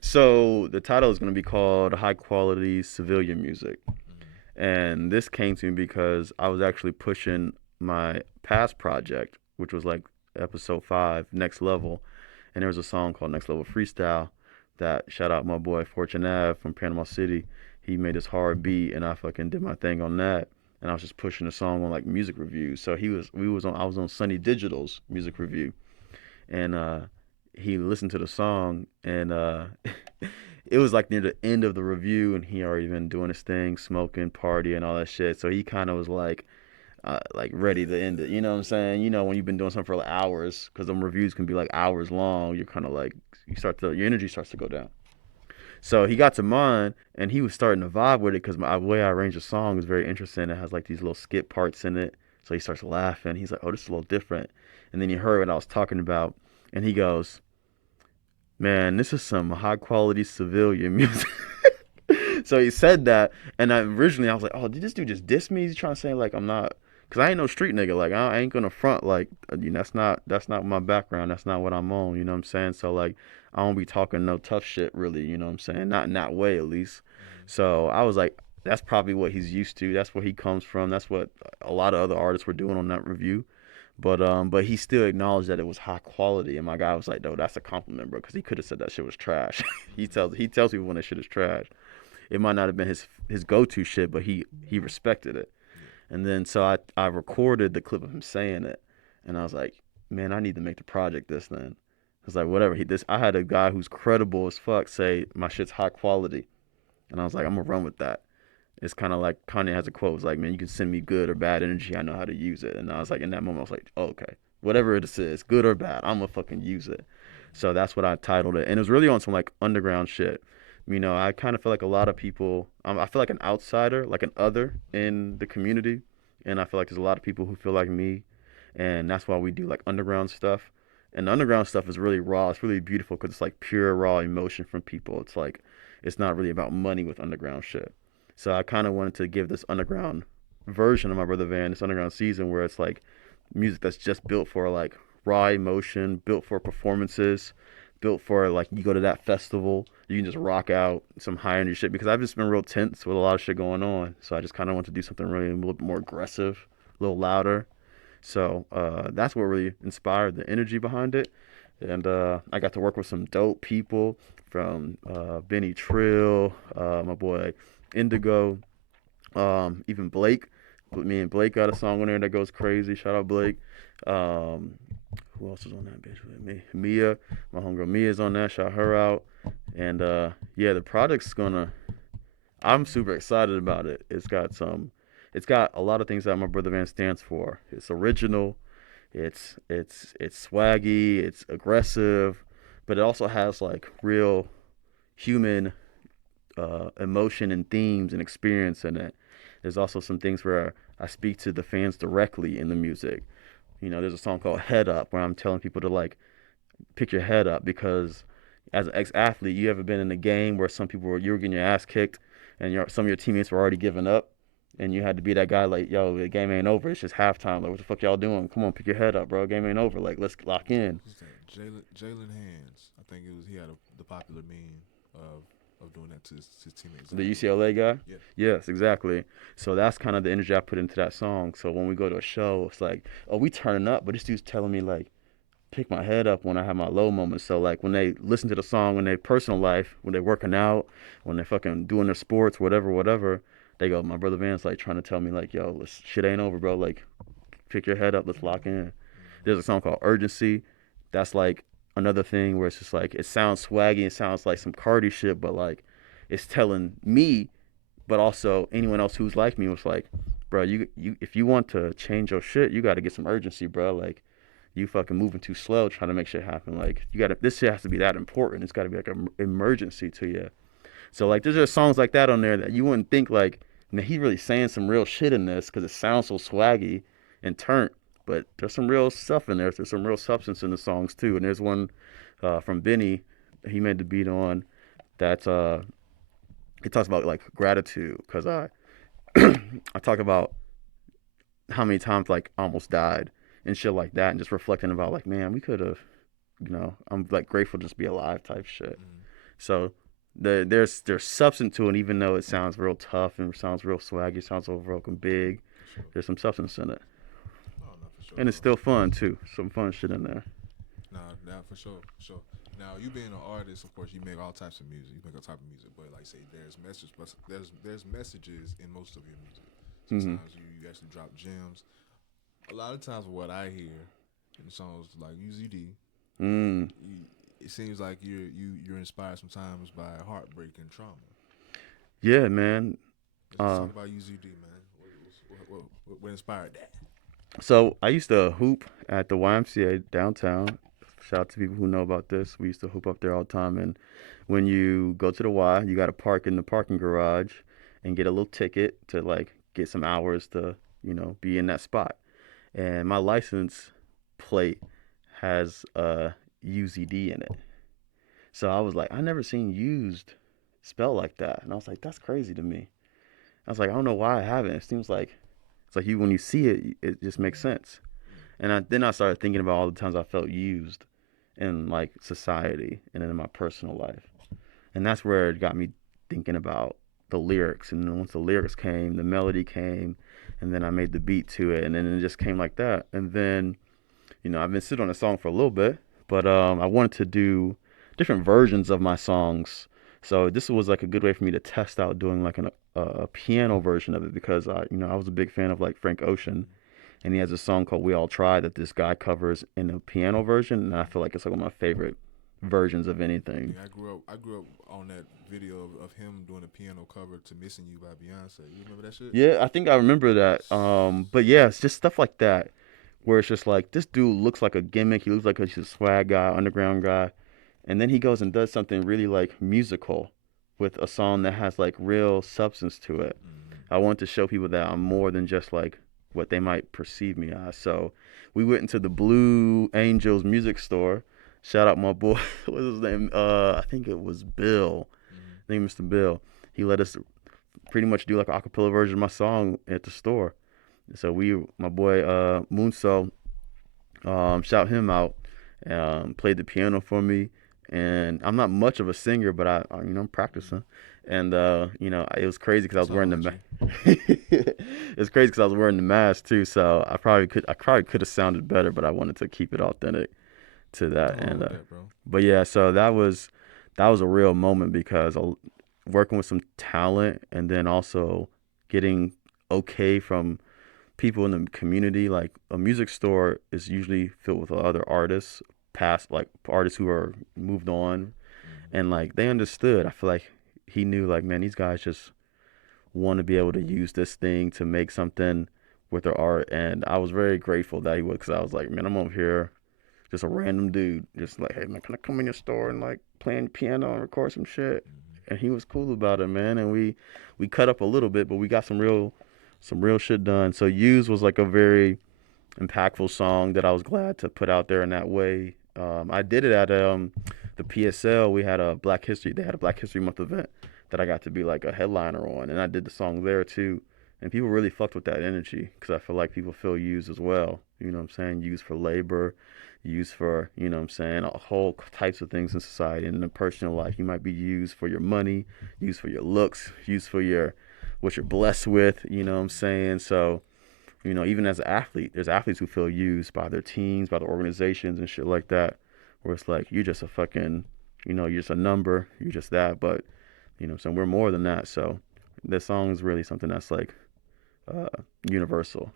so the title is going to be called High Quality Civilian Music. Mm-hmm. And this came to me because I was actually pushing my past project, which was like episode 5, Next Level. And there was a song called Next Level Freestyle that shout out my boy Fortune Ave from Panama City. He made this hard beat and I fucking did my thing on that. And I was just pushing the song on like music reviews. So I was on Sunny Digital's music review and he listened to the song and it was like near the end of the review and he already been doing his thing, smoking, party and all that shit. So he kind of was like ready to end it. You know what I'm saying? You know when you've been doing something for like hours, because them reviews can be like hours long. You're kind of like your energy starts to go down. So he got to mine and he was starting to vibe with it because my way I arranged the song is very interesting. It has like these little skip parts in it. So he starts laughing. He's like, "Oh, this is a little different." And then he heard what I was talking about, and he goes, "Man, this is some high quality civilian music." So he said that, and originally I was like, "Oh, did this dude just diss me? He's trying to say like I'm not, cause I ain't no street nigga. Like I ain't gonna front. Like you know, that's not my background. That's not what I'm on. You know what I'm saying? So like I don't be talking no tough shit really. You know what I'm saying? Not in that way at least. Mm-hmm. So I was like, that's probably what he's used to. That's where he comes from. That's what a lot of other artists were doing on that review. But he still acknowledged that it was high quality, and my guy was like, "No, that's a compliment, bro," because he could have said that shit was trash. He tells people when that shit is trash. It might not have been his go to shit, but he respected it. Yeah. And then so I recorded the clip of him saying it, and I was like, man, I need to make the project this then. I was like, whatever. I had a guy who's credible as fuck say my shit's high quality, and I was like, I'm gonna run with that. It's kind of like Kanye has a quote. It's like, man, you can send me good or bad energy. I know how to use it. And I was like, in that moment, I was like, oh, okay, whatever it is, good or bad, I'm gonna fucking use it. So that's what I titled it, and it was really on some like underground shit. You know, I kind of feel like a lot of people. I feel like an outsider, like an other in the community, and I feel like there's a lot of people who feel like me, and that's why we do like underground stuff. And the underground stuff is really raw. It's really beautiful because it's like pure raw emotion from people. It's like it's not really about money with underground shit. So I kind of wanted to give this underground version of my brother Van, this underground season where it's like music that's just built for like raw emotion, built for performances, built for like you go to that festival, you can just rock out some high energy shit because I've just been real tense with a lot of shit going on. So I just kind of want to do something really a little bit more aggressive, a little louder. So that's what really inspired the energy behind it. And I got to work with some dope people from Benny Trill, my boy Indigo, even Blake. Me and Blake got a song on there that goes crazy. Shout out Blake. Um, who else is on that bitch with me? Mia, my homegirl Mia's on that. Shout her out. And yeah, the project's gonna. I'm super excited about it. It's got a lot of things that my brother Van stands for. It's original. It's swaggy. It's aggressive, but it also has like real human emotion and themes and experience in it. There's also some things where I speak to the fans directly in the music. You know, there's a song called Head Up where I'm telling people to like pick your head up because as an ex-athlete, you ever been in a game where you were getting your ass kicked and some of your teammates were already giving up and you had to be that guy like, yo, the game ain't over. It's just halftime. Like, what the fuck y'all doing? Come on, pick your head up, bro. Game ain't over. Like, let's lock in. Who's that? Jalen Hands. I think it was. He had the popular meme of doing that to his teammates. The UCLA guy? Yeah. Yes, exactly. So that's kind of the energy I put into that song. So when we go to a show, it's like, oh, we turning up, but this dude's telling me like, pick my head up when I have my low moments. So like when they listen to the song in their personal life, when they're working out, when they're fucking doing their sports, whatever, they go, my brother Van's like trying to tell me like, yo, shit ain't over, bro. Like, pick your head up, let's lock in. Mm-hmm. There's a song called Urgency. That's like another thing where it's just like it sounds swaggy, it sounds like some Cardi shit, but like it's telling me, but also anyone else who's like me was like, bro, you if you want to change your shit, you got to get some urgency, bro. Like you fucking moving too slow trying to make shit happen. Like you got to this shit has to be that important. It's got to be like an emergency to you. So like there's just songs like that on there that you wouldn't think like, man, he really saying some real shit in this because it sounds so swaggy and turnt. But there's some real stuff in there. There's some real substance in the songs too. And there's one from Benny, he made the beat on that. He talks about like gratitude because I I talk about how many times like I almost died and shit like that, and just reflecting about like, man, we could have I'm like grateful to just be alive type shit. Mm. So there's substance to it, even though it sounds real tough and sounds real swaggy, sounds so broken big. For sure. There's some substance in it, No, no, for sure, and it's bro. still fun too. Some fun shit in there. Nah, nah, for sure, for sure. Now, you being an artist, of course, you make all types of music. You make all type of music, but like say, there's message, but there's messages in most of your music. Hmm. Sometimes you actually drop gems. A lot of times, what I hear in songs like UZD, Mm. you, it seems like you're inspired sometimes by heartbreak and trauma. Yeah, man. Let's talk about UZD, man. What inspired that? So I used to hoop at the YMCA downtown. Shout out to people who know about this. We used to hoop up there all the time. And when you go to the Y, you got to park in the parking garage and get a little ticket to like get some hours to, be in that spot. And my license plate has UZD in it. So I was like, I never seen used spelled like that. And I was like, that's crazy to me. I was like, I don't know why I haven't. It seems like it's like you when you see it, it just makes sense. And then I started thinking about all the times I felt used in like society and in my personal life. And that's where it got me thinking about the lyrics. And then once the lyrics came, the melody came, and then I made the beat to it, and then it just came like that. And then, I've been sitting on a song for a little bit, but I wanted to do different versions of my songs. So this was like a good way for me to test out doing like a piano version of it because I was a big fan of like Frank Ocean, and he has a song called "We All Try" that this guy covers in a piano version, and I feel like it's like one of my favorite versions of anything. Yeah, I grew up on that video of him doing a piano cover to "Missing You" by Beyonce. You remember that shit? Yeah, I think I remember that. But yeah, it's just stuff like that where it's just like this dude looks like a gimmick. He looks like he's a swag guy, underground guy, and then he goes and does something really like musical with a song that has like real substance to it. Mm-hmm. I want to show people that I'm more than just like what they might perceive me as. So we went into the Blue Angels music store. Shout out my boy, what's his name? I think it was Bill. Mm-hmm. I think Mr. Bill. He let us pretty much do like an acapella version of my song at the store. So my boy Moonso, shout him out. Played the piano for me, and I'm not much of a singer, but I'm practicing, and it was crazy because I That's was all wearing the right, G. it's crazy because I was wearing the mask too, so I probably could have sounded better, but I wanted to keep it authentic to that, Nothing wrong and with that, bro. but yeah, so that was a real moment because working with some talent and then also getting okay from people in the community. Like a music store is usually filled with other artists, past like artists who are moved on, Mm-hmm. and like they understood. I feel like he knew like, man, these guys just want to be able to use this thing to make something with their art, and I was very grateful that he would, because I was like, man, I'm over here just a random dude, just like, hey man, can I come in your store and like playing piano and record some shit? Mm-hmm. And he was cool about it, man. And we cut up a little bit, but we got some real shit done. So "Use" was like a very impactful song that I was glad to put out there in that way. I did it at the PSL. We had a Black History. They had a Black History Month event that I got to be like a headliner on, and I did the song there too. And people really fucked with that energy because I feel like people feel used as well. You know what I'm saying? Used for labor, used for, what I'm saying, a whole types of things in society and in the personal life. You might be used for your money, used for your looks, used for your what you're blessed with. You know what I'm saying? So even as an athlete, there's athletes who feel used by their teams, by their organizations and shit like that, where it's like you're just a fucking, you're just a number, you're just that. But so we're more than that. So this song is really something that's like uh, universal.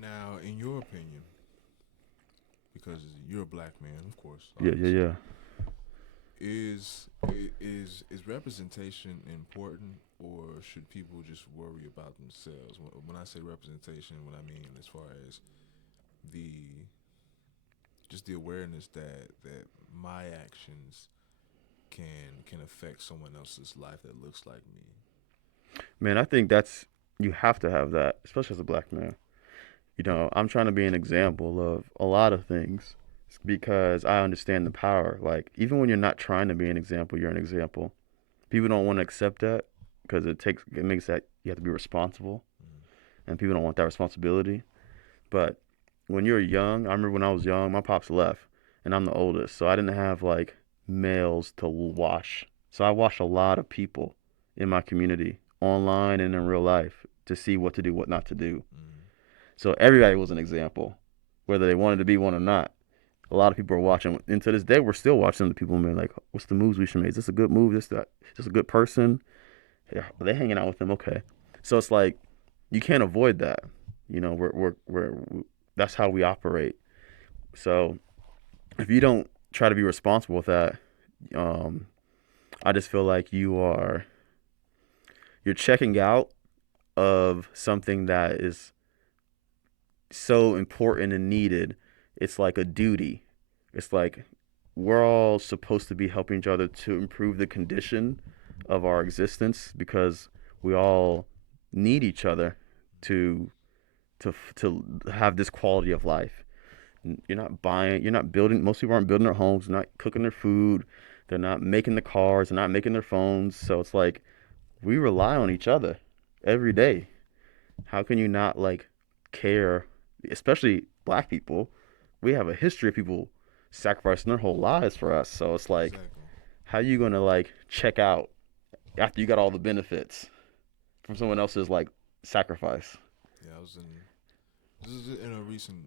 Now, in your opinion, because you're a black man, of course, Yeah, yeah, obviously, yeah. is representation important, or should people just worry about themselves? When I say representation, what I mean as far as the just the awareness that my actions can affect someone else's life that looks like me. Man, I think that's you have to have that, especially as a black man. I'm trying to be an example of a lot of things because I understand the power. Like, even when you're not trying to be an example, you're an example. People don't want to accept that because it makes that you have to be responsible, Mm. and people don't want that responsibility. But when you're young, I remember when I was young, my pops left, and I'm the oldest, so I didn't have like males to watch. So I watched a lot of people in my community, online and in real life, to see what to do, what not to do. Mm. So everybody was an example, whether they wanted to be one or not. A lot of people are watching, and to this day, we're still watching the people being like, "What's the moves we should make? Is this a good move? Is that just a good person? Yeah, are they hanging out with them? Okay." So it's like you can't avoid that. We're that's how we operate. So if you don't try to be responsible with that, um, I just feel like you're checking out of something that is so important and needed. It's like a duty. It's like we're all supposed to be helping each other to improve the condition of our existence because we all need each other to to have this quality of life. You're not buying, you're not building. Most people aren't building their homes, they're not cooking their food, they're not making the cars, they're not making their phones. So it's like we rely on each other every day. How can you not like care, especially black people? We have a history of people sacrificing their whole lives for us. So it's like, Exactly. how you gonna like check out after you got all the benefits from someone else's like sacrifice? Yeah, I was in. This is in a recent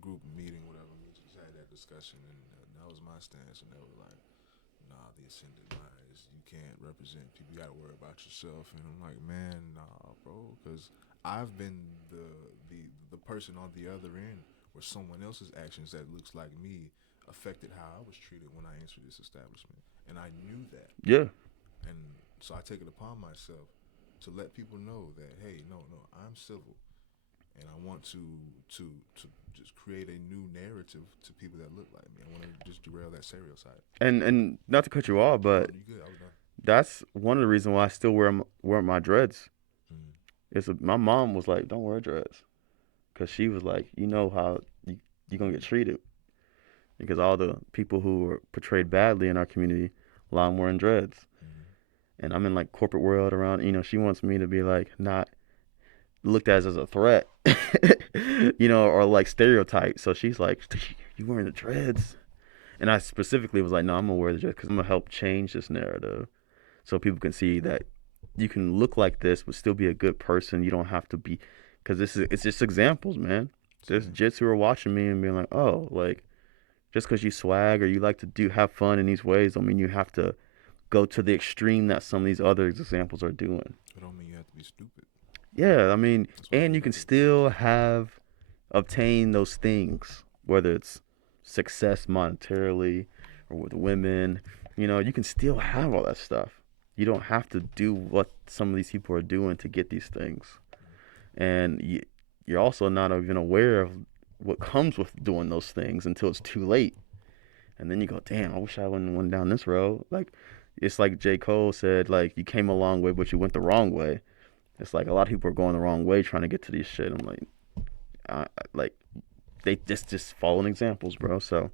group meeting, whatever. We just had that discussion, and that was my stance. And they were like, "Nah, the ascended minds. You can't represent people. You got to worry about yourself." And I'm like, "Man, nah, bro, because I've been the person on the other end where someone else's actions that looks like me affected how I was treated when I entered this establishment, and I knew that, Yeah, and so I take it upon myself to let people know that, hey, no, no, I'm civil, and I want to to just create a new narrative to people that look like me. I want to just derail that stereotype. and not to cut you off, No, but you good? I was done. that's one of the reasons why I still wear my dreads. Mm. My mom was like, "Don't wear dreads," because she was like, "You know how you gonna get treated." Because all the people who were portrayed badly in our community, a lot of them wearing dreads. Mm. And I'm in like corporate world around, she wants me to be like not looked at as a threat, or like stereotyped. So she's like, "You wearing the dreads?" And I specifically was like, "No, I'm gonna wear the dreads because I'm gonna help change this narrative, so people can see that you can look like this but still be a good person. You don't have to be, because it's just examples, man. There's Same. jits who are watching me and being like, oh, like just because you swag or you like to do have fun in these ways, don't mean you have to go to the extreme that some of these other examples are doing. It don't mean you have to be stupid. Yeah, I mean, That's what I and feel you can like. still have obtain those things, whether it's success monetarily or with women. You can still have all that stuff. You don't have to do what some of these people are doing to get these things. And you're also not even aware of what comes with doing those things until it's too late. And then you go, damn, I wish I wouldn't went down this road. Like, it's like J. Cole said, like, you came a long way, but you went the wrong way. It's like a lot of people are going the wrong way trying to get to these shit. I'm like, like they just following examples, bro. So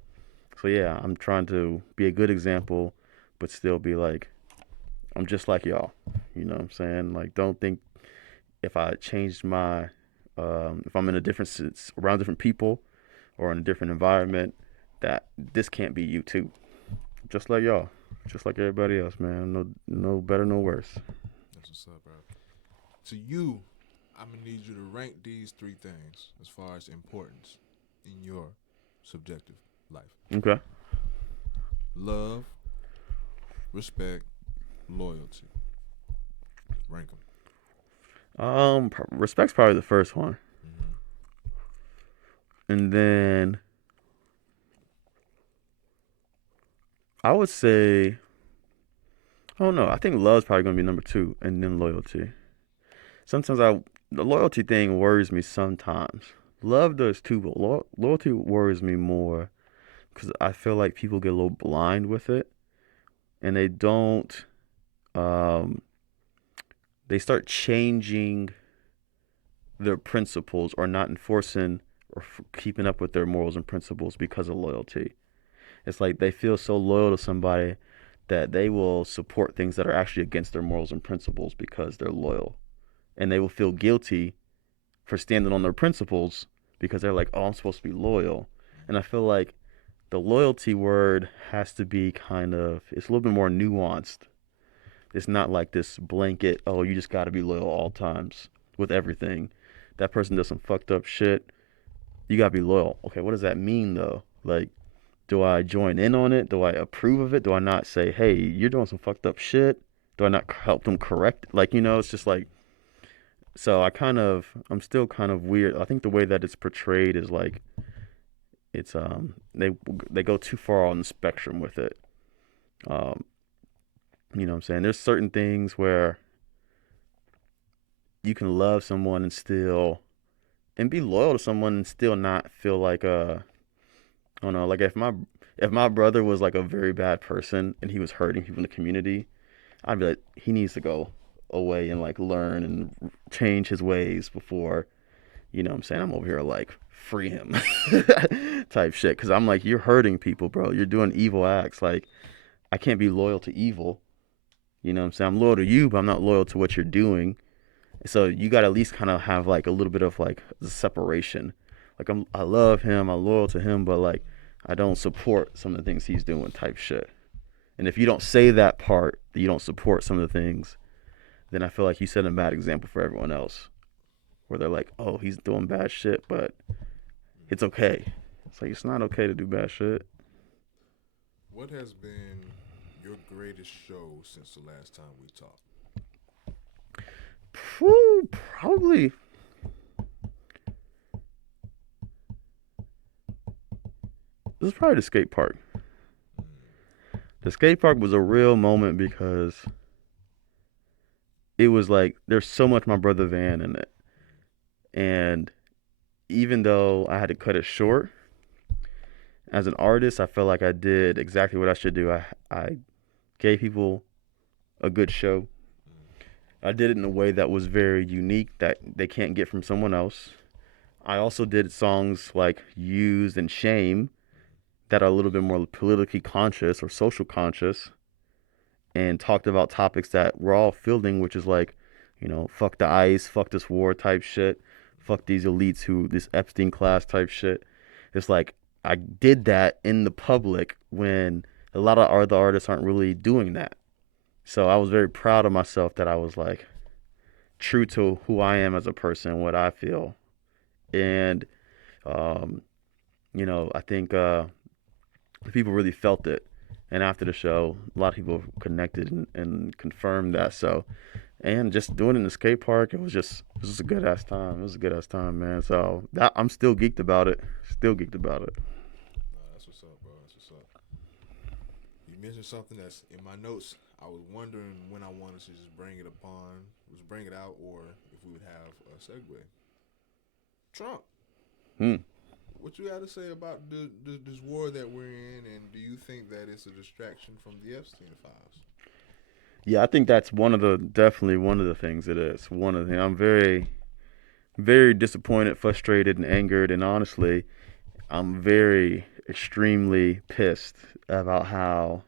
yeah, I'm trying to be a good example, but still be like, I'm just like y'all. You know what I'm saying? Like, don't think if I changed my, if I'm in a around different people or in a different environment, that this can't be you too. Just like y'all, just like everybody else, man. No better, no worse. That's what's up, bro. To you, I'm gonna need you to rank these three things as far as importance in your subjective life: Okay. love, respect, loyalty. Rank them. Respect's probably the first one, Mm-hmm. and then I would say, oh no, I think love's probably gonna be number two, and then loyalty. Sometimes the loyalty thing worries me sometimes. Love does too, but loyalty worries me more because I feel like people get a little blind with it, and they don't. Um, they start changing their principles or not enforcing or keeping up with their morals and principles because of loyalty. It's like they feel so loyal to somebody that they will support things that are actually against their morals and principles because they're loyal. And they will feel guilty for standing on their principles, because they're like, oh, I'm supposed to be loyal. And I feel like the loyalty word has to be kind of, it's a little bit more nuanced. It's not like this blanket, oh, you just got to be loyal all times with everything. That person does some fucked up shit. You got to be loyal. Okay, what does that mean though? Like, do I join in on it? Do I approve of it? Do I not say, hey, you're doing some fucked up shit? Do I not help them correct? Like, it's just like, so I'm still kind of weird. I think the way that it's portrayed is like, it's, they go too far on the spectrum with it. Um, you know what I'm saying? There's certain things where you can love someone and still, and be loyal to someone and still not feel like, I don't know, like if my brother was like a very bad person and he was hurting people in the community, I'd be like, he needs to go away and like learn and change his ways before, what I'm saying, I'm over here like free him type shit. Cause I'm like, you're hurting people, bro. You're doing evil acts. Like, I can't be loyal to evil. You know what I'm saying? I'm loyal to you, but I'm not loyal to what you're doing. So you got to at least kind of have like a little bit of like separation. Like, I love him, I'm loyal to him, but like I don't support some of the things he's doing type shit. And if you don't say that part, that you don't support some of the things, then I feel like you set a bad example for everyone else. Where they're like, oh, he's doing bad shit, but it's okay. It's like, it's not okay to do bad shit. What has been your greatest show since the last time we talked? Probably. This is probably the skate park. The skate park was a real moment because it was like there's so much my brother Van in it, and even though I had to cut it short, as an artist, I felt like I did exactly what I should do. I gave people a good show. I did it in a way that was very unique that they can't get from someone else. I also did songs like Used and Shame that are a little bit more politically conscious or social conscious and talked about topics that we're all fielding, which is like, fuck the ICE, fuck this war type shit, fuck these elites who, this Epstein class type shit. It's like, I did that in the public when a lot of other artists aren't really doing that. So I was very proud of myself that I was like true to who I am as a person, what I feel. And, um, I think the people really felt it. And after the show, a lot of people connected and confirmed that. So, and just doing it in the skate park, it was a good ass time. It was a good ass time, man. So I'm still geeked about it. Still geeked about it. Nah, that's what's up, bro. That's what's up. You mentioned something that's in my notes. I was wondering when I wanted to just bring it out, or if we would have a segue. Trump. Hmm. What you got to say about this war that we're in, and do you think that it's a distraction from the Epstein files? Yeah, I think that's definitely one of the things it is. One of the things. I'm very, very disappointed, frustrated, and angered, and honestly, I'm very extremely pissed about how,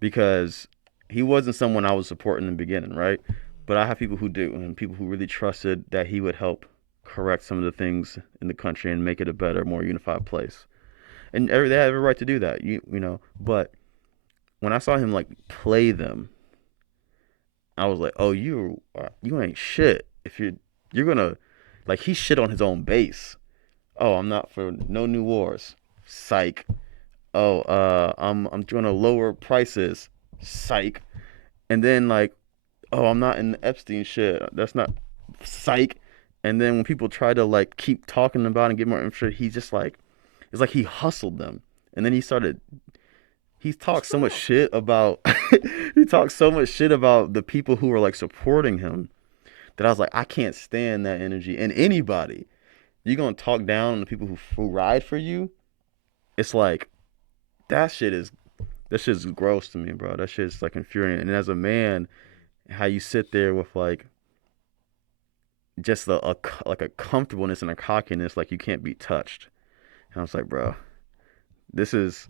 because he wasn't someone I was supporting in the beginning, right? But I have people who do, and people who really trusted that he would help correct some of the things in the country and make it a better, more unified place. And they have every right to do that, you know. But when I saw him like play them, I was like, oh, you ain't shit. If you're gonna, like, he shit on his own base. Oh, I'm not for no new wars. Psych. Oh, I'm trying to lower prices. Psych. And then like, oh, I'm not in the Epstein shit. That's not psych. And then when people try to like keep talking about it and get more info, he's just like, it's like he hustled them. And then he talked so much Stop. shit about he talked so much shit about the people who were like supporting him that I was like, I can't stand that energy in anybody. You're gonna talk down on the people who ride for you. It's like that shit is that shit's gross to me, bro. That shit's like infuriating. And as a man, how you sit there with like just like a comfortableness and a cockiness, like you can't be touched. And I was like, bro, this is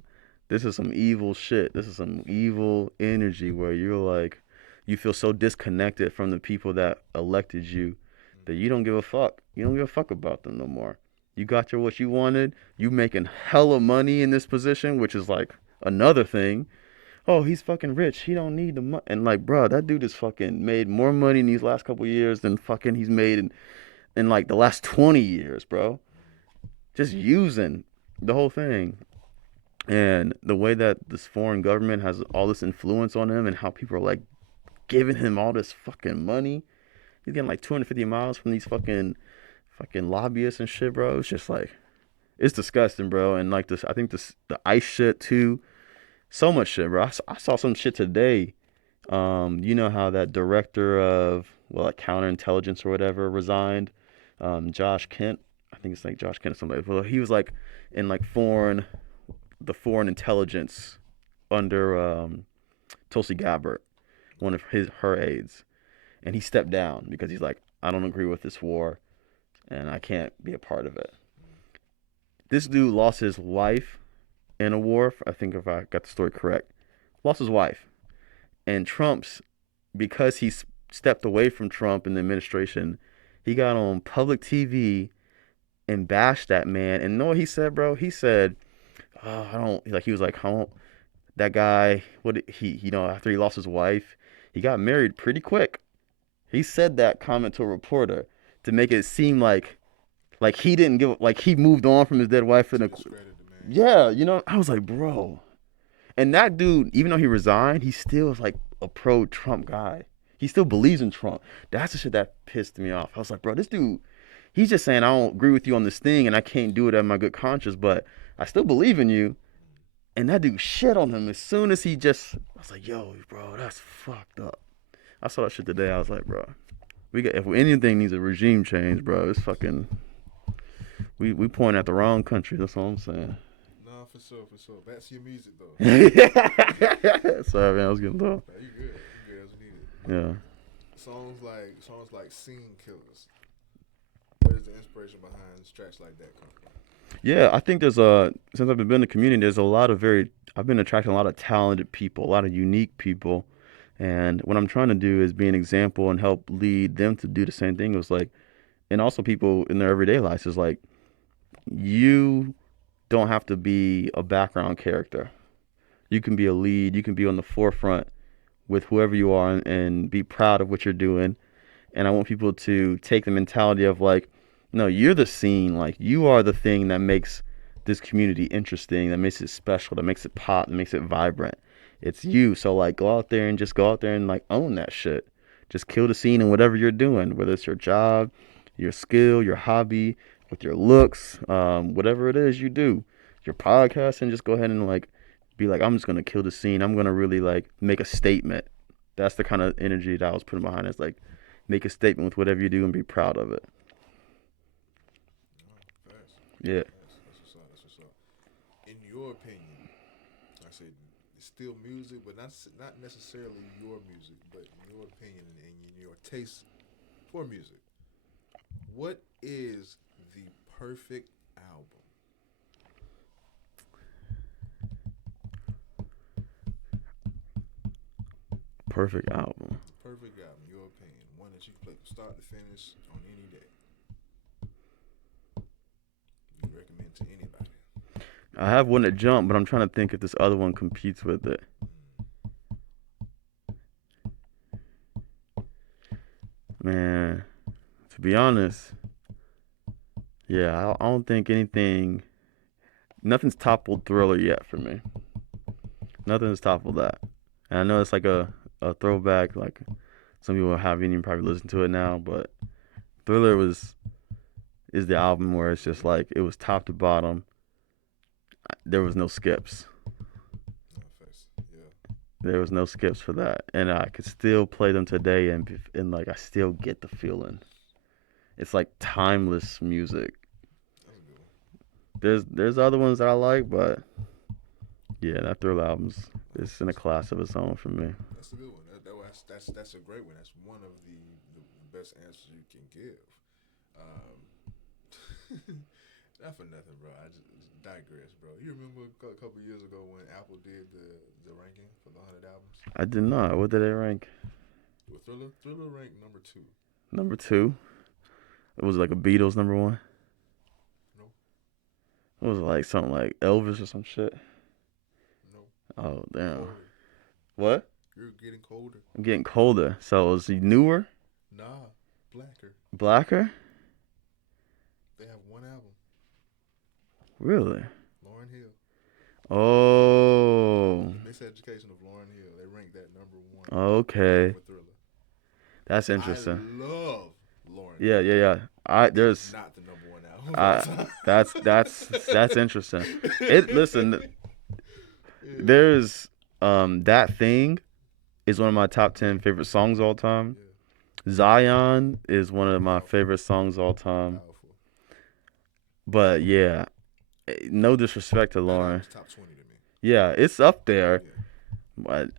this is some evil shit. This is some evil energy where you're like, you feel so disconnected from the people that elected you that you don't give a fuck. You don't give a fuck about them no more. You got your what you wanted. You making hella money in this position, which is like another thing. Oh, he's fucking rich. He don't need the money. And like, bro, that dude has fucking made more money in these last couple years than fucking he's made in like the last 20 years, bro. Just using the whole thing. And the way that this foreign government has all this influence on him and how people are like giving him all this fucking money. He's getting like 250 miles from these fucking lobbyists and shit, bro. It's just like it's disgusting, bro. And like this, I think the ICE shit too. So much shit, bro. I saw some shit today. You know how that director of like counterintelligence or whatever resigned. Josh Kent. I think it's like Josh Kent or something. Well, he was like in like the foreign intelligence under Tulsi Gabbard, one of her aides, and he stepped down because he's like, I don't agree with this war, and I can't be a part of it. This dude lost his wife in a war. I think if I got the story correct, lost his wife, and Trump's because he stepped away from Trump in the administration, he got on public TV and bashed that man. And you know what he said, bro? He said, oh, I don't like. He was like, I don't, that guy. What he after he lost his wife, he got married pretty quick. He said that comment to a reporter to make it seem like he didn't give like he moved on from his dead wife To and discredit the man. yeah, I was like, bro. And that dude, even though he resigned, he still is like a pro Trump guy. He still believes in Trump. That's the shit that pissed me off. I was like, bro, this dude, he's just saying I don't agree with you on this thing and I can't do it at my good conscience, but I still believe in you. And that dude shit on him as soon as I was like, yo, bro, that's fucked up. I saw that shit today. I was like, bro, if anything needs a regime change, bro, it's fucking, we point at the wrong country. That's all I'm saying. Nah, for sure, for sure. Back to your music though. Sorry, man, I was getting low. Nah, you good. You good as needed. Yeah. Songs like Scene Killers. Where does the inspiration behind tracks like that come from? Yeah, I think since I've been in the community, I've been attracting a lot of talented people, a lot of unique people. And what I'm trying to do is be an example and help lead them to do the same thing. It was like, and also people in their everyday lives is like, you don't have to be a background character. You can be a lead. You can be on the forefront with whoever you are and be proud of what you're doing. And I want people to take the mentality of like, no, you're the scene. Like you are the thing that makes this community interesting, that makes it special, that makes it pop, that makes it vibrant. It's you. So like go out there and like own that shit. Just kill the scene in whatever you're doing, whether it's your job, your skill, your hobby, with your looks, whatever it is you do, your podcast, and just go ahead and like be like, I'm just gonna kill the scene. I'm gonna really like make a statement. That's the kind of energy that I was putting behind it. It's like make a statement with whatever you do and be proud of it. Oh, facts. Yeah. That's what's up. That's what's up. In your opinion, I said it's still music, but not necessarily your music, but in your opinion and in your taste for music, what is the perfect album? Perfect album. The perfect album, in your opinion, one that you can play from start to finish on any day. You recommend to anybody. I have one that jumped, but I'm trying to think if this other one competes with it. Man, to be honest, yeah, I don't think nothing's toppled Thriller yet for me. Nothing's toppled that. And I know it's like a throwback, like some people haven't even probably listened to it now, but Thriller is the album where it's just like it was top to bottom. There was no skips. No, facts. Yeah. There was no skips for that, and I could still play them today, and like I still get the feeling. It's like timeless music. That's a good one. There's other ones that I like, but yeah, that Thriller album's it's in a class of its own for me. That's a good one. That's a great one. That's one of the best answers you can give. Not for nothing, bro. I just digress, bro. You remember a couple years ago when Apple did the ranking for the 100 albums? I did not. What did they rank? Well, Thriller ranked number two. Number two. It was like a Beatles number one. No, What was it like? Something like Elvis or some shit? No, Oh damn. colder. What? You're getting colder. I'm getting colder. So is he newer? Nah, blacker. Blacker? They have one album. Really? Lauryn Hill. Oh. The Miseducation of Lauryn Hill. They ranked that number one Okay. over Thriller. That's I interesting. love Lauryn Yeah, Hill. yeah, yeah. I It is there's not the number one album of all I time. that's interesting. It listen, Yeah, there's that thing is one of my top 10 favorite songs all time. yeah. Zion is one of my Powerful, favorite songs all time. powerful. But yeah, no disrespect to That Lauren. album's top 20 to me. Yeah, it's up Oh there. yeah. But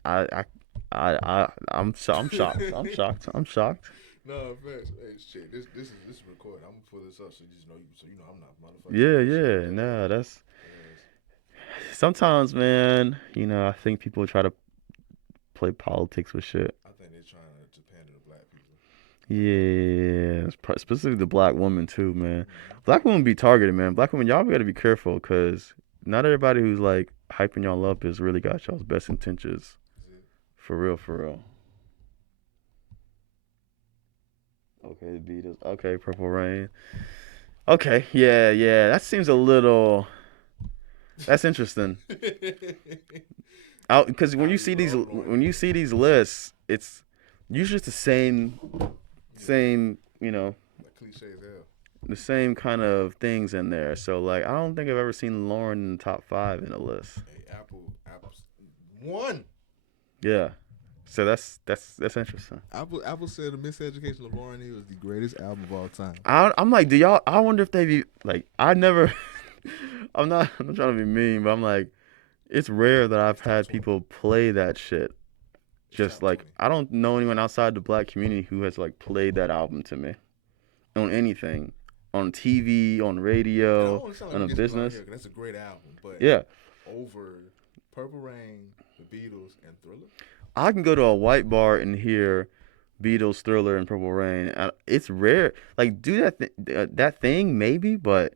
I'm shocked. I'm shocked. I'm shocked. No, facts. Hey, shit. This is recorded. I'm gonna pull this up so you just know I'm not motherfucking Yeah, bullshitting yeah. your Nah, ass. that's Yes. sometimes, man. I think people try to play politics with shit. I think they're trying to pander to black people. Yeah, specifically the black woman too, man. Mm-hmm. Black women be targeted, man. Black women, y'all gotta be careful, cause not everybody who's like hyping y'all up is really got y'all's best intentions. Is it? For real, for real. Okay, the Beatles. Okay, Purple Rain. Okay, yeah, yeah. That seems a little. That's interesting. Out because I love Lauryn when you Hill. see these lists, it's usually the Yeah, same, like cliche as hell. the same kind of things in there. So like, I don't think I've ever seen Lauren in the top five in a list. Hey, Apple's one. Yeah. So that's interesting. Apple said the Miseducation of Lauryn Hill is the greatest album of all time. I'm like, do y'all? I wonder if they be like, I never. I'm not trying to be mean, but I'm like, it's rare that I've It's top had 20. people play that shit. It's Just top like 20. I don't know anyone outside the black community who has like played that album to me on anything, on TV, on And I don't radio, want to sound like on I'm a against Lauryn Hill business. because that's a great album, but Yeah, over Purple Rain, The Beatles, and Thriller. I can go to a white bar and hear Beatles, Thriller, and Purple Rain. It's rare. Like do that thing maybe, but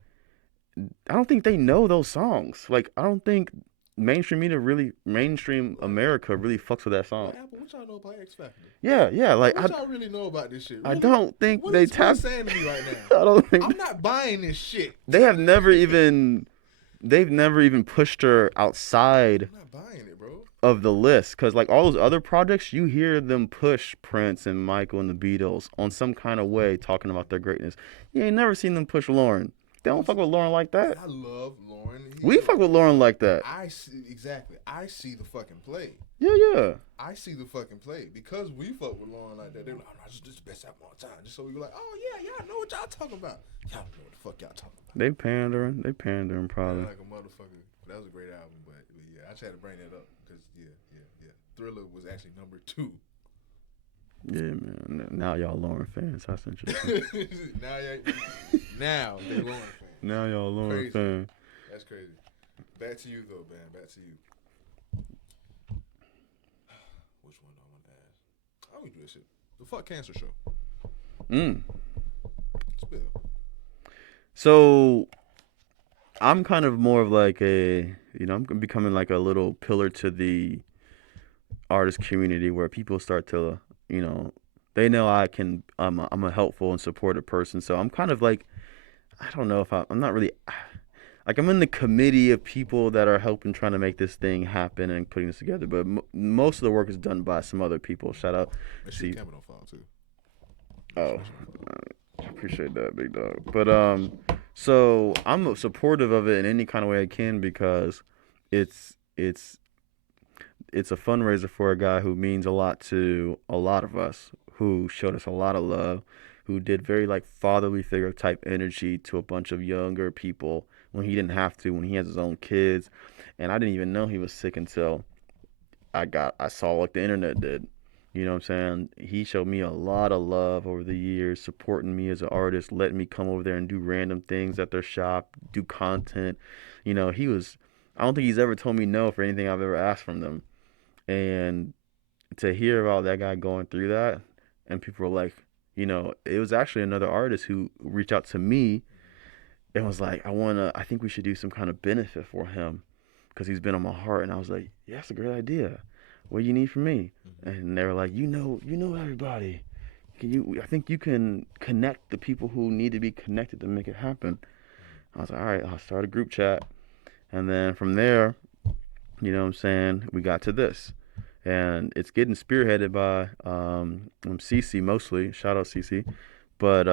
I don't think they know those songs. Like I don't think mainstream Like, America really fucks with that like song. Apple, what y'all know about X Factor? Yeah, yeah. Like, Like what y'all really know about this shit? I Really? don't think What they is tap. saying to me right now? I don't I'm think not buying this shit. they have never even they've never even pushed her outside I'm not buying it, bro. of the list because like all those other projects you hear them push Prince and Michael and the Beatles on some kind of way talking about their greatness. You ain't never seen them push Lauren. They don't fuck with Lauren like And that. I love Lauryn We Hill. fuck with Lauren like that. I see exactly. I see the fucking play. Yeah, yeah. I see the fucking play because we fuck with Lauren like that. They're like, oh, this is the best album of all time. Just so we were like, oh yeah, y'all know what y'all talking about. Y'all don't know what the fuck y'all talking about. They pandering. They pandering probably. Like a motherfucker. That was a great album, but yeah, I just had to bring that up because yeah. Thriller was actually number 2. Yeah, man. Now y'all Lauren fans. That's interesting. now they Lauren fans. Now y'all Lauren Crazy. fans. That's crazy. Back to you though, man. Back to you. Which one do I want to ask? How we do this shit? The fuck cancer show. Mm. Spill. So I'm kind of more of like I'm becoming like a little pillar to the artist community where people start to, they know I'm a helpful and supportive person. So I'm kind of like, I don't know if I'm not really, like I'm in the committee of people that are helping trying to make this thing happen and putting this together. But most of the work is done by some other people. Shout out. Make sure your camera don't fall too. Oh, I appreciate that, big dog. But so I'm supportive of it in any kind of way I can because it's it's it's a fundraiser for a guy who means a lot to a lot of us, who showed us a lot of love, who did very like fatherly figure type energy to a bunch of younger people when he didn't have to, when he has his own kids, and I didn't even know he was sick until I saw what the internet did. You know what I'm saying? He showed me a lot of love over the years, supporting me as an artist, letting me come over there and do random things at their shop, do content. He was, I don't think he's ever told me no for anything I've ever asked from them. And to hear about that guy going through that, and people were like, it was actually another artist who reached out to me and was like, I think we should do some kind of benefit for him because he's been on my heart. And I was like, yeah, that's a great idea. What do you need from me? Mm-hmm. And they were like, you know everybody. I think you can connect the people who need to be connected to make it happen. I was like, all right, I'll start a group chat. And then from there, you know what I'm saying, we got to this. And it's getting spearheaded by CC mostly. Shout out CC. But,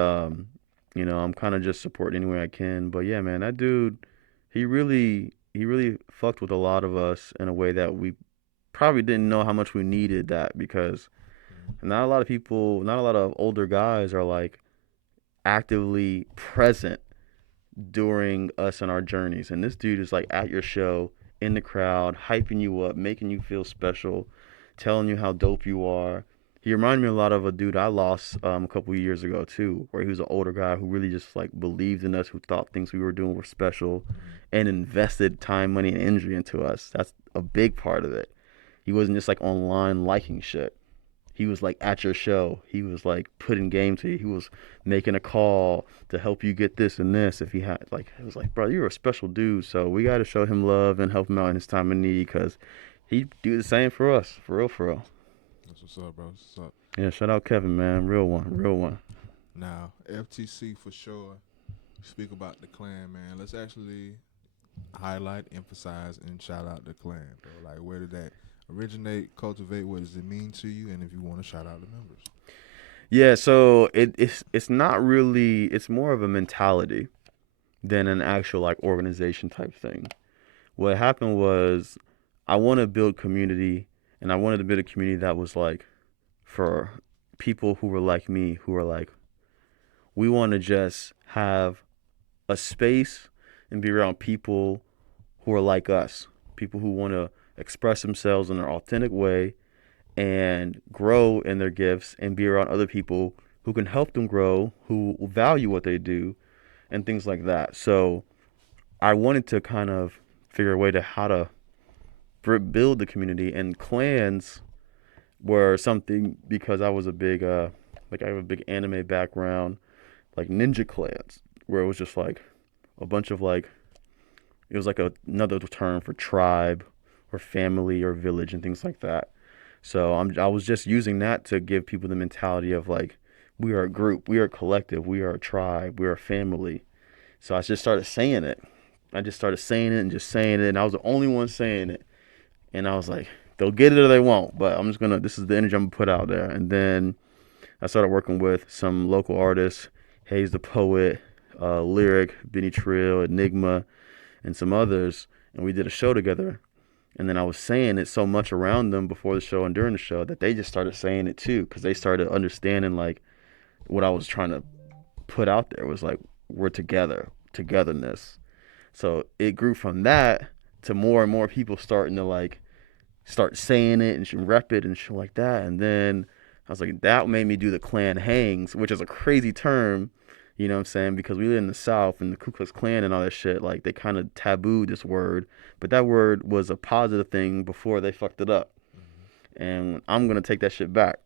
you know, I'm kind of just supporting any way I can. But yeah, man, that dude, he really fucked with a lot of us in a way that we probably didn't know how much we needed that because Mm-hmm. not a lot of people, not a lot of older guys are like actively present during us and our journeys. And this dude is like at your show, in the crowd, hyping you up, making you feel special, telling you how dope you are. He reminded me a lot of a dude I lost a couple of years ago too, where he was an older guy who really just like believed in us, who thought things we were doing were special, Mm-hmm. and invested time, money, and energy into us. That's a big part of it. He wasn't just like online liking shit. He was like at your show. He was like putting game to you. He was making a call to help you get this and this. If he had like, it was like, bro, you're a special dude. So we got to show him love and help him out in his time of need because he do the same for us, for real, for real. That's what's up, bro. That's what's up. Yeah, shout out Kevin, man, real one, real one. Now, FTC for sure. Speak about the clan, man. Let's actually highlight, emphasize, and shout out the clan, bro. Like, where did that originate, cultivate? What does it mean to you? And if you want to shout out the members. Yeah, so it's not really. It's more of a mentality than an actual like organization type thing. What happened was I want to build community, and I wanted to build a community that was like for people who were like me, who are like, we want to just have a space and be around people who are like us, people who want to express themselves in their authentic way and grow in their gifts and be around other people who can help them grow, who value what they do, and things like that. So I wanted to kind of figure a way to how to build the community, and clans were something because I was a big like I have a big anime background, like ninja clans, where it was just like a bunch of like it was like another term for tribe or family or village and things like that. So I was just using that to give people the mentality of like we are a group, we are a collective, we are a tribe, we are a family. So I just started saying it. I just started saying it and just saying it, and I was the only one saying it. And I was like, they'll get it or they won't, but I'm just gonna. This is the energy I'm gonna put out there. And then I started working with some local artists, Hayes the Poet, Lyric, Benny Trill, Enigma, and some others, and we did a show together. And then I was saying it so much around them before the show and during the show that they just started saying it too, because they started understanding like what I was trying to put out there was like we're together, togetherness. So it grew from that to more and more people starting to like start saying it and should rep it and shit like that. And then I was like, that made me do the clan hangs, which is a crazy term, you know what I'm saying? Because we live in the South and the Ku Klux Klan and all that shit, like they kind of tabooed this word, but that word was a positive thing before they fucked it up. Mm-hmm. And I'm gonna take that shit back.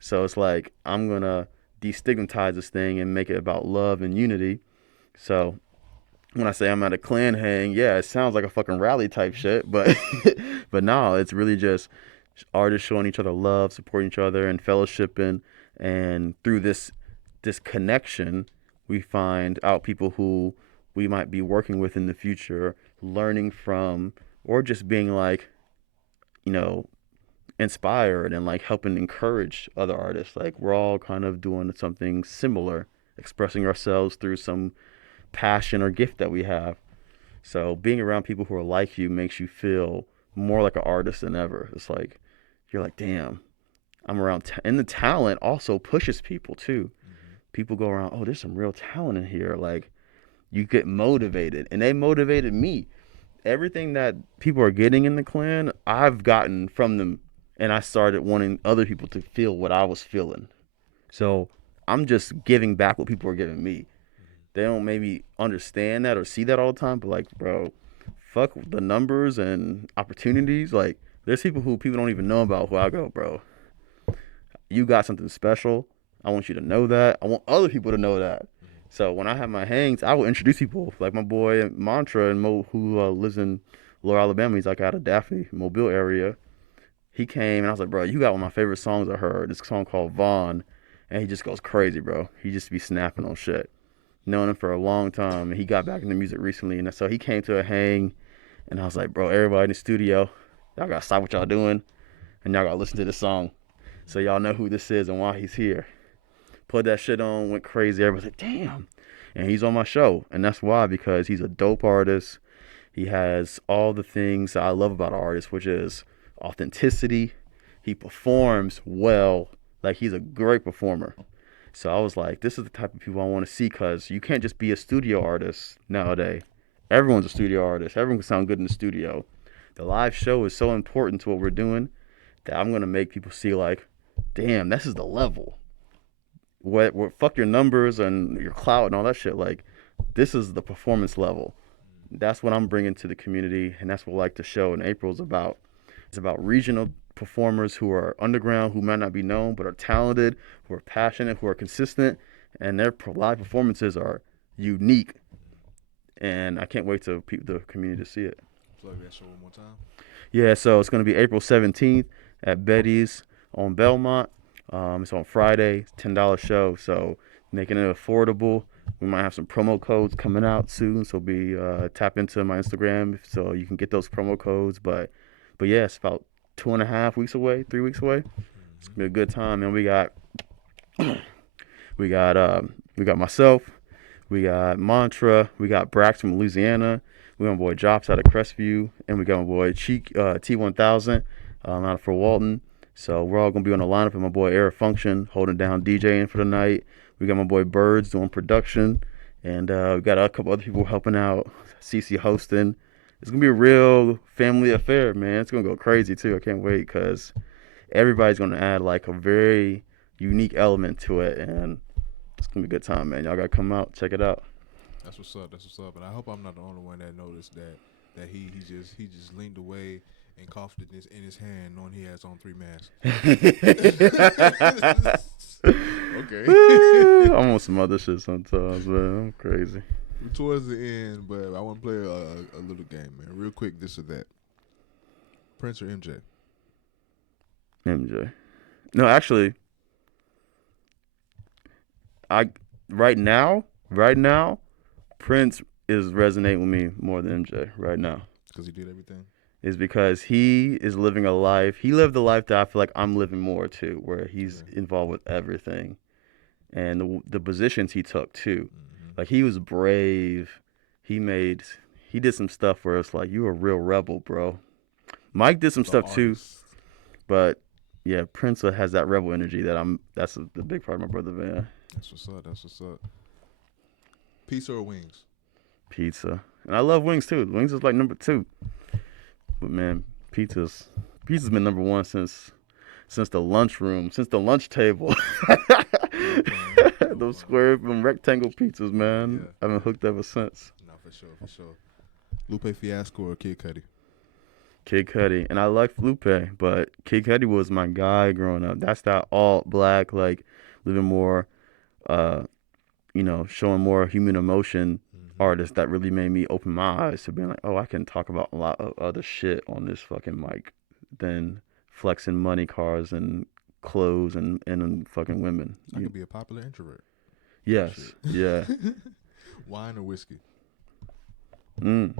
So it's like I'm gonna destigmatize this thing and make it about love and unity. So when I say I'm at a clan hang, yeah, it sounds like a fucking rally type shit, but but no, it's really just artists showing each other love, supporting each other, and fellowshipping. And through this connection, we find out people who we might be working with in the future, learning from, or just being like, you know, inspired and like helping encourage other artists. Like we're all kind of doing something similar, expressing ourselves through some passion or gift that we have. So being around people who are like you makes you feel more like an artist than ever. It's like you're like, damn, I'm around, and the talent also pushes people too. Mm-hmm. People go around, oh, there's some real talent in here. Like you get motivated, and they motivated me. Everything that people are getting in the clan, I've gotten from them, and I started wanting other people to feel what I was feeling. So I'm just giving back what people are giving me. They don't maybe understand that or see that all the time, but like, bro, fuck the numbers and opportunities. Like, there's people who people don't even know about who I go, bro. You got something special. I want you to know that. I want other people to know that. So when I have my hangs, I will introduce people like my boy Mantra and Mo, who lives in Lower Alabama. He's like out of Daphne, Mobile area. He came and I was like, bro, you got one of my favorite songs I heard. This song called Vaughn, and he just goes crazy, bro. He just be snapping on shit. Known him for a long time, and he got back into music recently, and so he came to a hang, and I was like, bro, everybody in the studio, y'all gotta stop what y'all doing, and y'all gotta listen to this song, so y'all know who this is and why he's here. Put that shit on, went crazy. Everybody's like, damn. And he's on my show. And that's why, because he's a dope artist. He has all the things that I love about an artist, which is authenticity. He performs well. Like, he's a great performer. So I was like, this is the type of people I want to see, because you can't just be a studio artist nowadays. Everyone's a studio artist. Everyone can sound good in the studio. The live show is so important to what we're doing that I'm going to make people see, like, damn, this is the level. What fuck your numbers and your clout and all that shit. Like, this is the performance level. That's what I'm bringing to the community, and that's what like the show in April is about. It's about regional performers who are underground, who might not be known, but are talented, who are passionate, who are consistent, and their live performances are unique. And I can't wait to the community to see it. Plug that show one more time. Yeah, so it's going to be April 17th at Betty's on Belmont. It's on Friday, $10 show, so making it affordable. We might have some promo codes coming out soon, so tap into my Instagram so you can get those promo codes. But yeah, it's about 2.5 weeks away, 3 weeks away. It's gonna be a good time, and we got myself, we got Mantra, we got Brax from Louisiana, we got my boy Jops out of Crestview, and we got my boy Cheek T1000 out of Fort Walton. So we're all gonna be on the lineup, and my boy Air Function holding down DJing for the night. We got my boy Birds doing production, and we got a couple other people helping out. CC hosting. It's gonna be a real family affair, man. It's gonna go crazy too. I can't wait, because everybody's gonna add like a very unique element to it, and it's gonna be a good time, man. Y'all gotta come out, check it out. That's what's up. That's what's up. And I hope I'm not the only one that noticed that he just leaned away and coughed in his hand, knowing he has on 3 masks. Okay. I'm on some other shit sometimes, man. I'm crazy. We're towards the end, but I want to play a little game, man. Real quick, this or that. Prince or MJ? MJ. No, actually, I right now, Prince is resonating with me more than MJ right now. Because he did everything. Is because he is living a life. He lived a life that I feel like I'm living more too, where he's involved with everything, and the positions he took too. Like, he was brave. He did some stuff where it's like, you a real rebel, bro. Mike did some stuff too, but yeah, Prince has that rebel energy that's the big part of MyBrothaVan. That's what's up. That's what's up. Pizza or wings? Pizza, and I love wings too. Wings is like number 2, but man, pizza's been number 1 since the lunchroom, since the lunch table. Those square and rectangle pizzas, man. Yeah. I've been hooked ever since. No, for sure. Lupe Fiasco or Kid Cudi? Kid Cudi, and I like Lupe, but Kid Cudi was my guy growing up. That's that alt black, like, living more, showing more human emotion artist that really made me open my eyes to being like, oh, I can talk about a lot of other shit on this fucking mic than flexing money, cars, and clothes and fucking women. I could be a popular introvert. Yes. Yeah. Wine or whiskey? You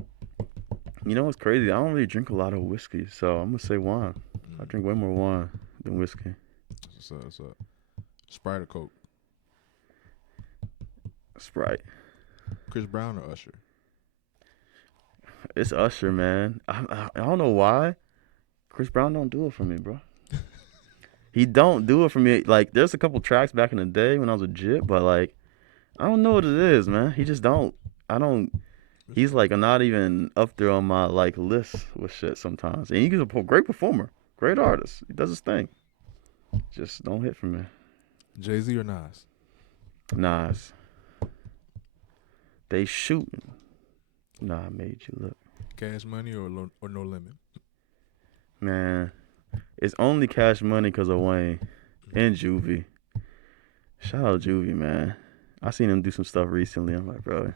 know what's crazy? I don't really drink a lot of whiskey, so I'm gonna say wine. I drink way more wine than whiskey. What's up? Sprite or Coke? Sprite. Chris Brown or Usher? It's Usher, man. I don't know why. Chris Brown don't do it for me, bro. He don't do it for me. Like, there's a couple tracks back in the day when I was a jit, but like, I don't know what it is, man. He just don't. I don't. He's like not even up there on my like list with shit sometimes. And he's a great performer, great artist. He does his thing. Just don't hit for me. Jay-Z or Nas? Nas. They shooting. Nah, I made you look. Cash Money or No Limit? Man, it's only Cash Money because of Wayne and Juvie. Shout out Juvie, man. I seen him do some stuff recently. I'm like, bro,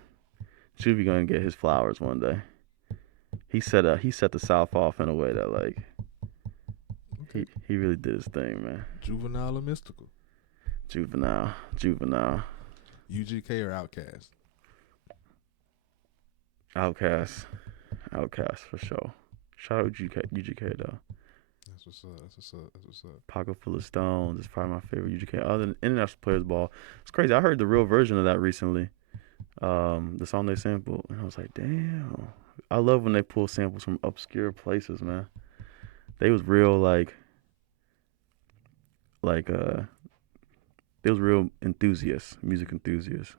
should be gonna get his flowers one day. He set the South off in a way that like Okay. he really did his thing, man. Juvenile or mystical? Juvenile, UGK or Outcast? outcast, outcast for sure. Shout out UGK though. That's what's up. That's what's up. That's what's up. Pocket full of stones is probably my favorite UGK. Other than International Players Ball, it's crazy. I heard the real version of that recently. The song they sampled, and I was like, damn. I love when they pull samples from obscure places, man. They was real like they was real enthusiasts, music enthusiasts.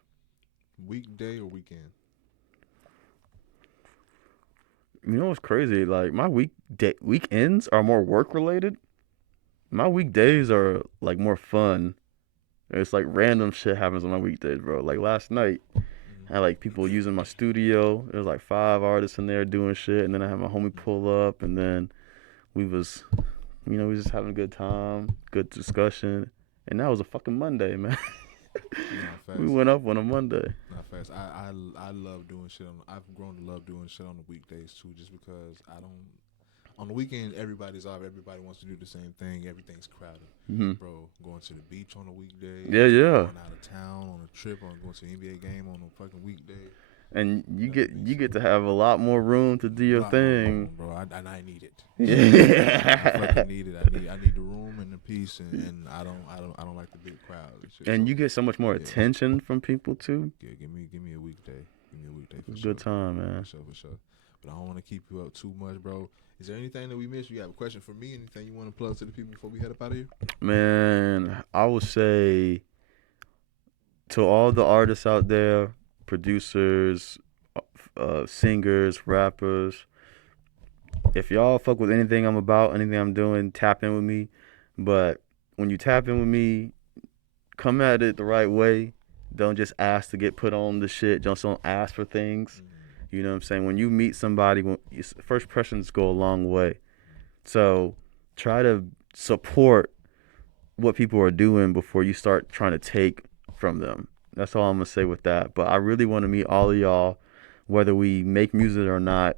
Weekday or weekend? You know what's crazy? Like my weekends are more work related. My weekdays are like more fun. It's like random shit happens on my weekdays, bro. Like last night, I had like people using my studio. There was like 5 artists in there doing shit, and then I had my homie pull up, and then we was, we was just having a good time, good discussion, and that was a fucking Monday, man. Not We fast. went up on a Monday. Not fast. I love doing shit on. I've grown to love doing shit on the weekdays too, just because I don't. On the weekend, everybody's off. Everybody wants to do the same thing. Everything's crowded, Hmm. bro. Going to the beach on a weekday. Yeah, yeah. Going out of town on a trip. On going to an NBA game on a fucking weekday. And you That get makes you get to have a lot more room to do a your lot more thing. room, bro. I need it. I Yeah. fucking need it. I need the room and the peace, and I don't like the big crowds and shit. And So you get so much more yeah, attention from people too. yeah. Give me a weekday. Give me a weekday for Good sure. time, For man. sure, for sure. But I don't want to keep you up too much, bro. Is there anything that we missed? You have a question for me? Anything you want to plug to the people before we head up out of here? Man, I would say to all the artists out there, producers, singers, rappers, if y'all fuck with anything I'm about, anything I'm doing, tap in with me. But when you tap in with me, come at it the right way. Don't just ask to get put on the shit. Just don't ask for things. Mm-hmm. You know what I'm saying? When you meet somebody, first impressions go a long way. So try to support what people are doing before you start trying to take from them. That's all I'm gonna say with that. But I really want to meet all of y'all, whether we make music or not.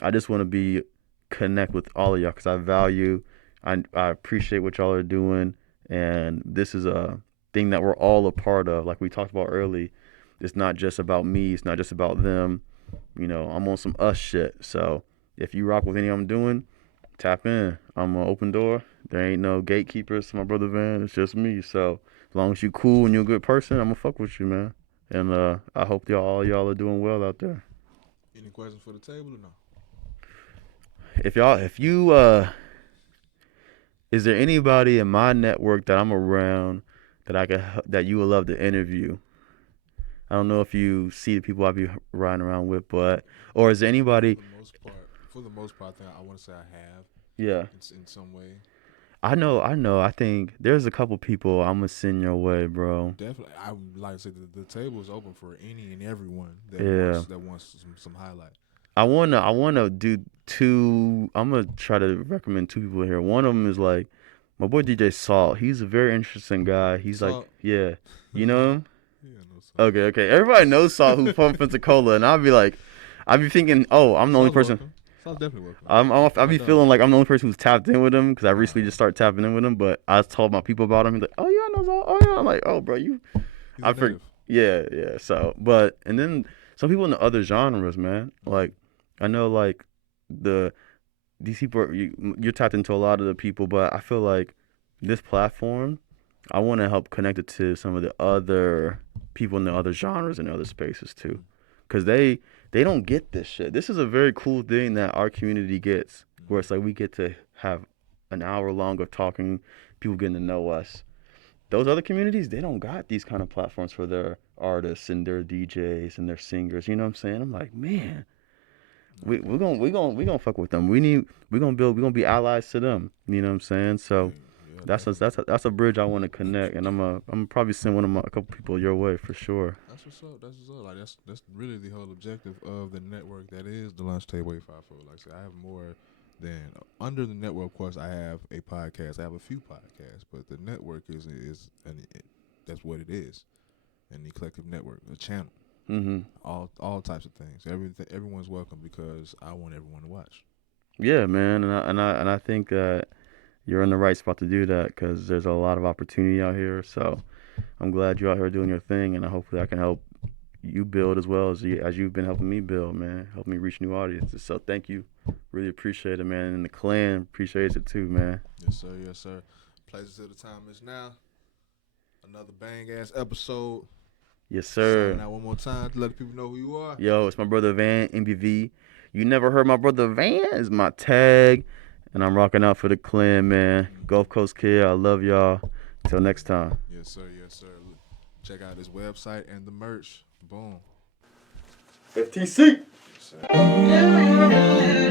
I just want to be connect with all of y'all because I value, I appreciate what y'all are doing, and this is a thing that we're all a part of. Like we talked about early, it's not just about me. It's not just about them. I'm on some us shit. So if you rock with anything I'm doing, tap in. I'm an open door. There ain't no gatekeepers to MyBrothaVan. It's just me. So as long as you cool and you're a good person, I'm gonna fuck with you, man. And I hope all y'all are doing well out there. Any questions for the table or no? If you is there anybody in my network that I'm around that you would love to interview? I don't know if you see the people I be riding around with, but or is there anybody? For the most part, I want to say I have Yeah, in some way. I know, I know. I think there's a couple people I'm gonna send your way, bro. Definitely, I would like to say the table is open for any and everyone that Yeah, wants some highlight. I wanna do two. I'm gonna try to recommend two people here. One of them is like my boy DJ Salt. He's a very interesting guy. He's like, So yeah, you yeah, know him? no salt. Okay, okay. Everybody knows Salt who's from Pensacola, and I'll be like, I'll be thinking, oh, I'm the only Salt's person. welcome. Salt's definitely welcome. I'll I be know. feeling like I'm the only person who's tapped in with him because I recently Nah, just started tapping in with him. But I told my people about him. He's like, oh yeah, I know Salt. Oh yeah. I'm like, oh bro, you. he's a I for native. yeah, yeah. So, but and then some people in the other genres, man. Like I know like the these people you're tapped into a lot of the people, but I feel like this platform, I want to help connect it to some of the other people in the other genres and other spaces too, because they don't get this shit. This is a very cool thing that our community gets, where it's like we get to have an hour long of talking, people getting to know us. Those other communities, they don't got these kind of platforms for their artists and their DJs and their singers. You know what I'm saying? I'm like, man, I we're got gonna you. we gonna fuck with them. We're gonna be allies to them. You know what I'm saying? So Yeah, that's definitely. a bridge I want to connect, and I'm probably send a couple people your way for sure. That's what's up. That's what's up. Like that's really the whole objective of the network that is the Lunch Table 854. Like I said, I have more than under the network. Of course, I have a podcast. I have a few podcasts, but the network is and that's what it is. and the Collective Network, the channel, Mm-hmm. all types of things. Everyone's welcome because I want everyone to watch. Yeah, man, and I think that you're in the right spot to do that because there's a lot of opportunity out here. So I'm glad you're out here doing your thing, and hopefully I can help you build as well as you've been helping me build, man. Help me reach new audiences. So thank you, really appreciate it, man. And the clan appreciates it too, man. Yes, sir. Yes, sir. Places till the time is now. Another bang ass episode. Yes, sir. Signing out one more time to let people know who you are. Yo, it's my brother Van, MBV. You never heard my brother Van is my tag, and I'm rocking out for the clan, man. Gulf Coast kid, I love y'all. Till next time. Yes, sir. Yes, sir. Check out his website and the merch. Boom. FTC. Yes, sir.